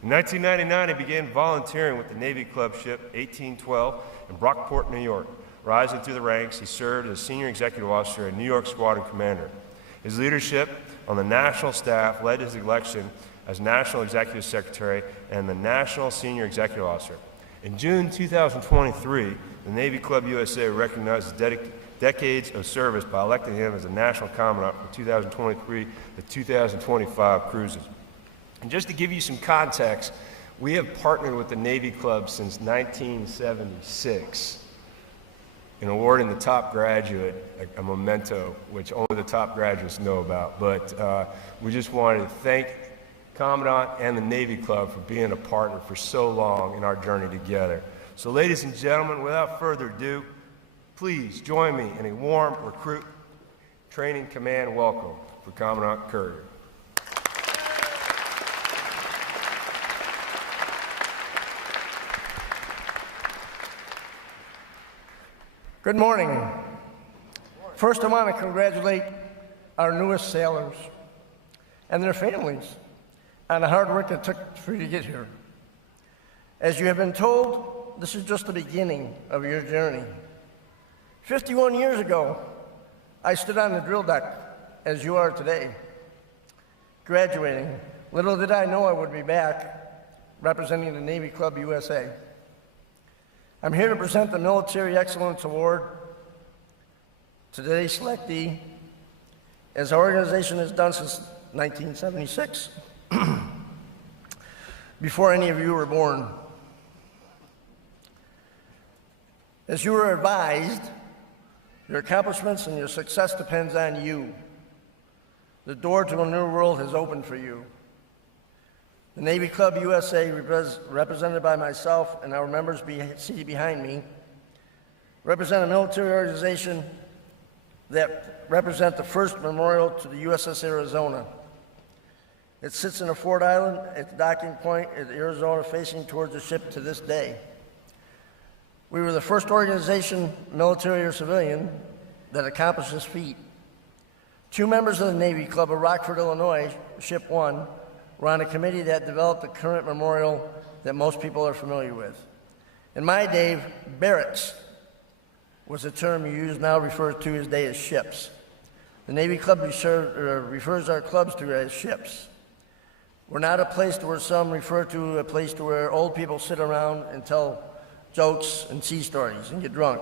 In 1999, he began volunteering with the Navy Club ship 1812 in Brockport, New York. Rising through the ranks, he served as Senior Executive Officer and New York Squadron Commander. His leadership on the national staff led to his election as National Executive Secretary and the National Senior Executive Officer. In June 2023, the Navy Club USA recognized his decades of service by electing him as the National Commandant for 2023 to 2025 cruises. And just to give you some context, we have partnered with the Navy Club since 1976 in awarding the top graduate a memento, which only the top graduates know about. But we just wanted to thank Commandant and the Navy Club for being a partner for so long in our journey together. So ladies and gentlemen, without further ado, please join me in a warm recruit training command welcome for Commandant Courier. Good morning. First, I want to congratulate our newest sailors and their families on the hard work it took for you to get here. As you have been told, this is just the beginning of your journey. 51 years ago, I stood on the drill deck as you are today, graduating. Little did I know I would be back representing the Navy Club USA. I'm here to present the Military Excellence Award to today's selectee, as our organization has done since 1976, before any of you were born. As you were advised, your accomplishments and your success depends on you. The door to a new world has opened for you. The Navy Club USA, represented by myself and our members seated behind me, represent a military organization that represent the first memorial to the USS Arizona. It sits in a Ford Island at the docking point at Arizona, facing towards the ship to this day. We were the first organization, military or civilian, that accomplished this feat. 2 members of the Navy Club of Rockford, Illinois, Ship 1, were on a committee that developed the current memorial that most people are familiar with. In my day, barracks was a term you use now referred to today as ships. The Navy Club refers our clubs to as ships. We're not a place to where some refer to a place to where old people sit around and tell jokes and sea stories and get drunk.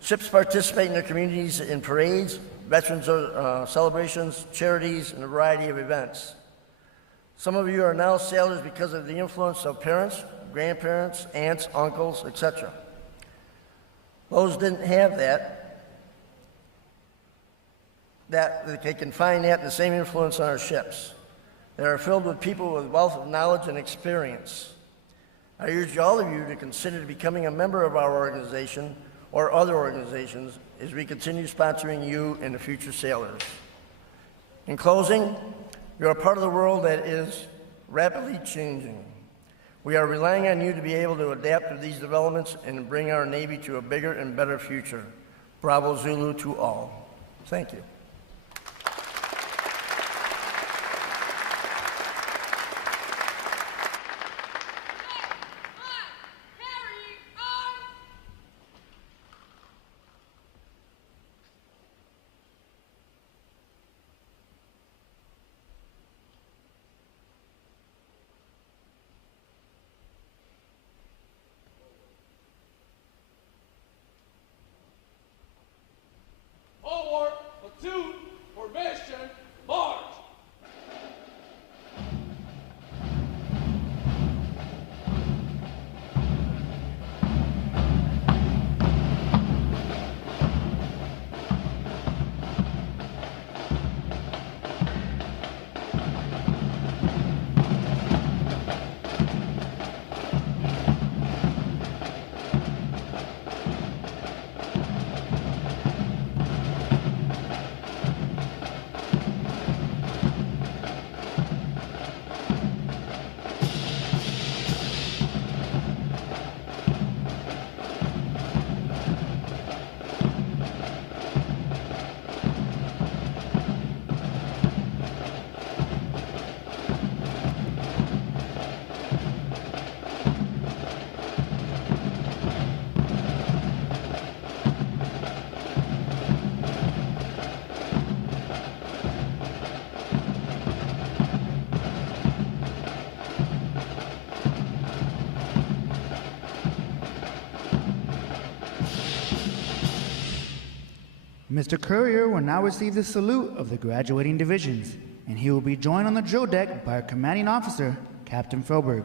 Ships participate in their communities in parades, veterans celebrations, charities, and a variety of events. Some of you are now sailors because of the influence of parents, grandparents, aunts, uncles, etc. Those didn't have that they can find that in the same influence on our ships. They are filled with people with wealth of knowledge and experience. I urge all of you to consider becoming a member of our organization or other organizations as we continue sponsoring you and the future sailors. In closing, you're a part of the world that is rapidly changing. We are relying on you to be able to adapt to these developments and bring our Navy to a bigger and better future. Bravo Zulu to all. Thank you. Forward, platoon. Mr. Courier will now receive the salute of the graduating divisions, and he will be joined on the drill deck by our commanding officer, Captain Froberg.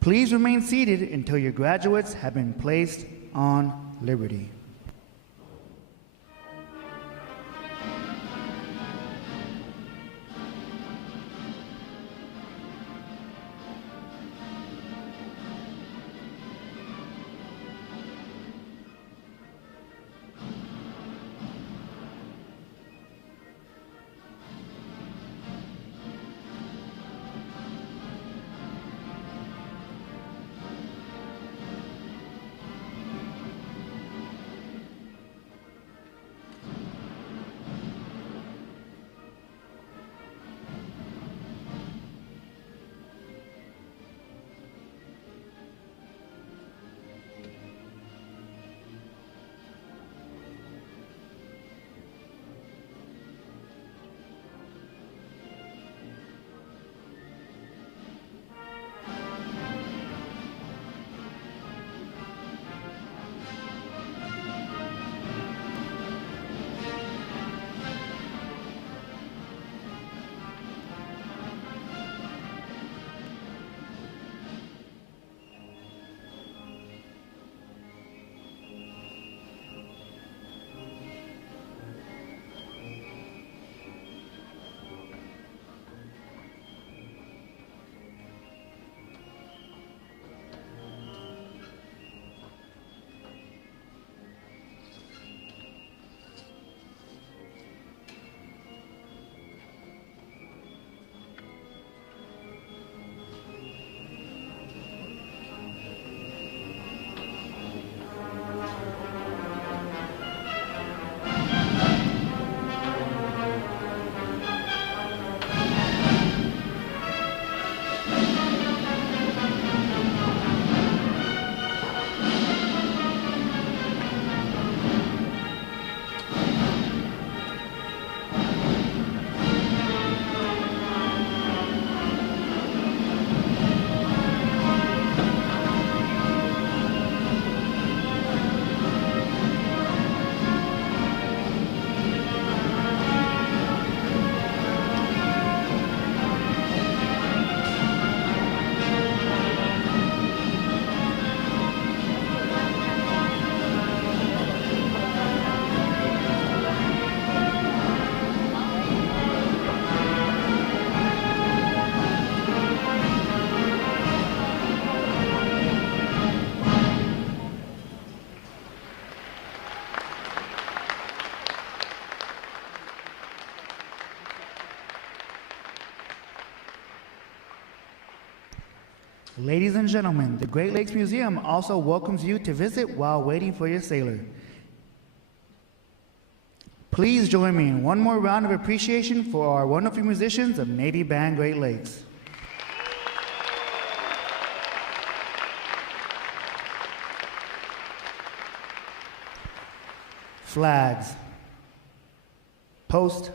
Please remain seated until your graduates have been placed on liberty. Ladies and gentlemen, the Great Lakes Museum also welcomes you to visit while waiting for your sailor. Please join me in one more round of appreciation for our wonderful musicians of Navy Band Great Lakes. Flags. Post.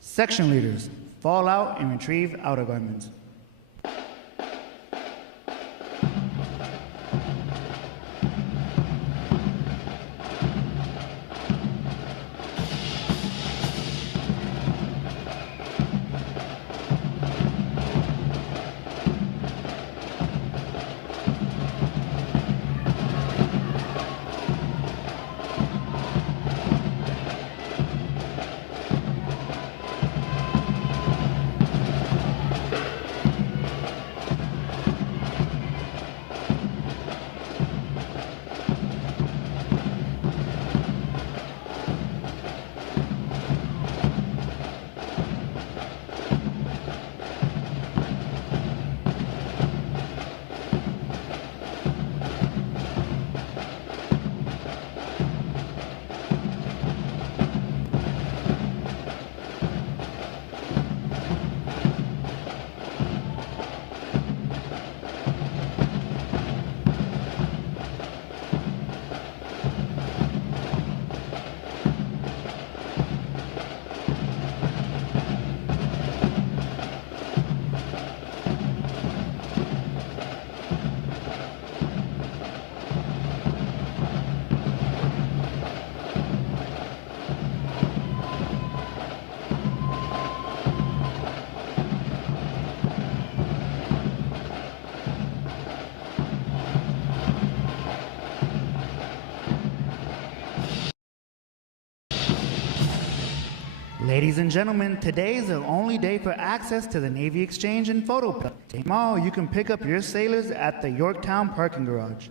Section leaders, fall out and retrieve outer garments. Ladies and gentlemen, today is the only day for access to the Navy Exchange and Photo Play. Tomorrow, you can pick up your sailors at the Yorktown parking garage.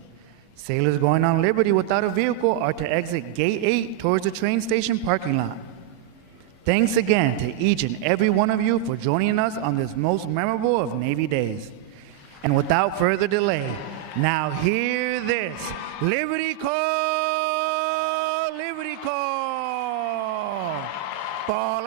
Sailors going on Liberty without a vehicle are to exit Gate 8 towards the train station parking lot. Thanks again to each and every one of you for joining us on this most memorable of Navy days. And without further delay, now hear this. Liberty Call! Liberty Call! Fall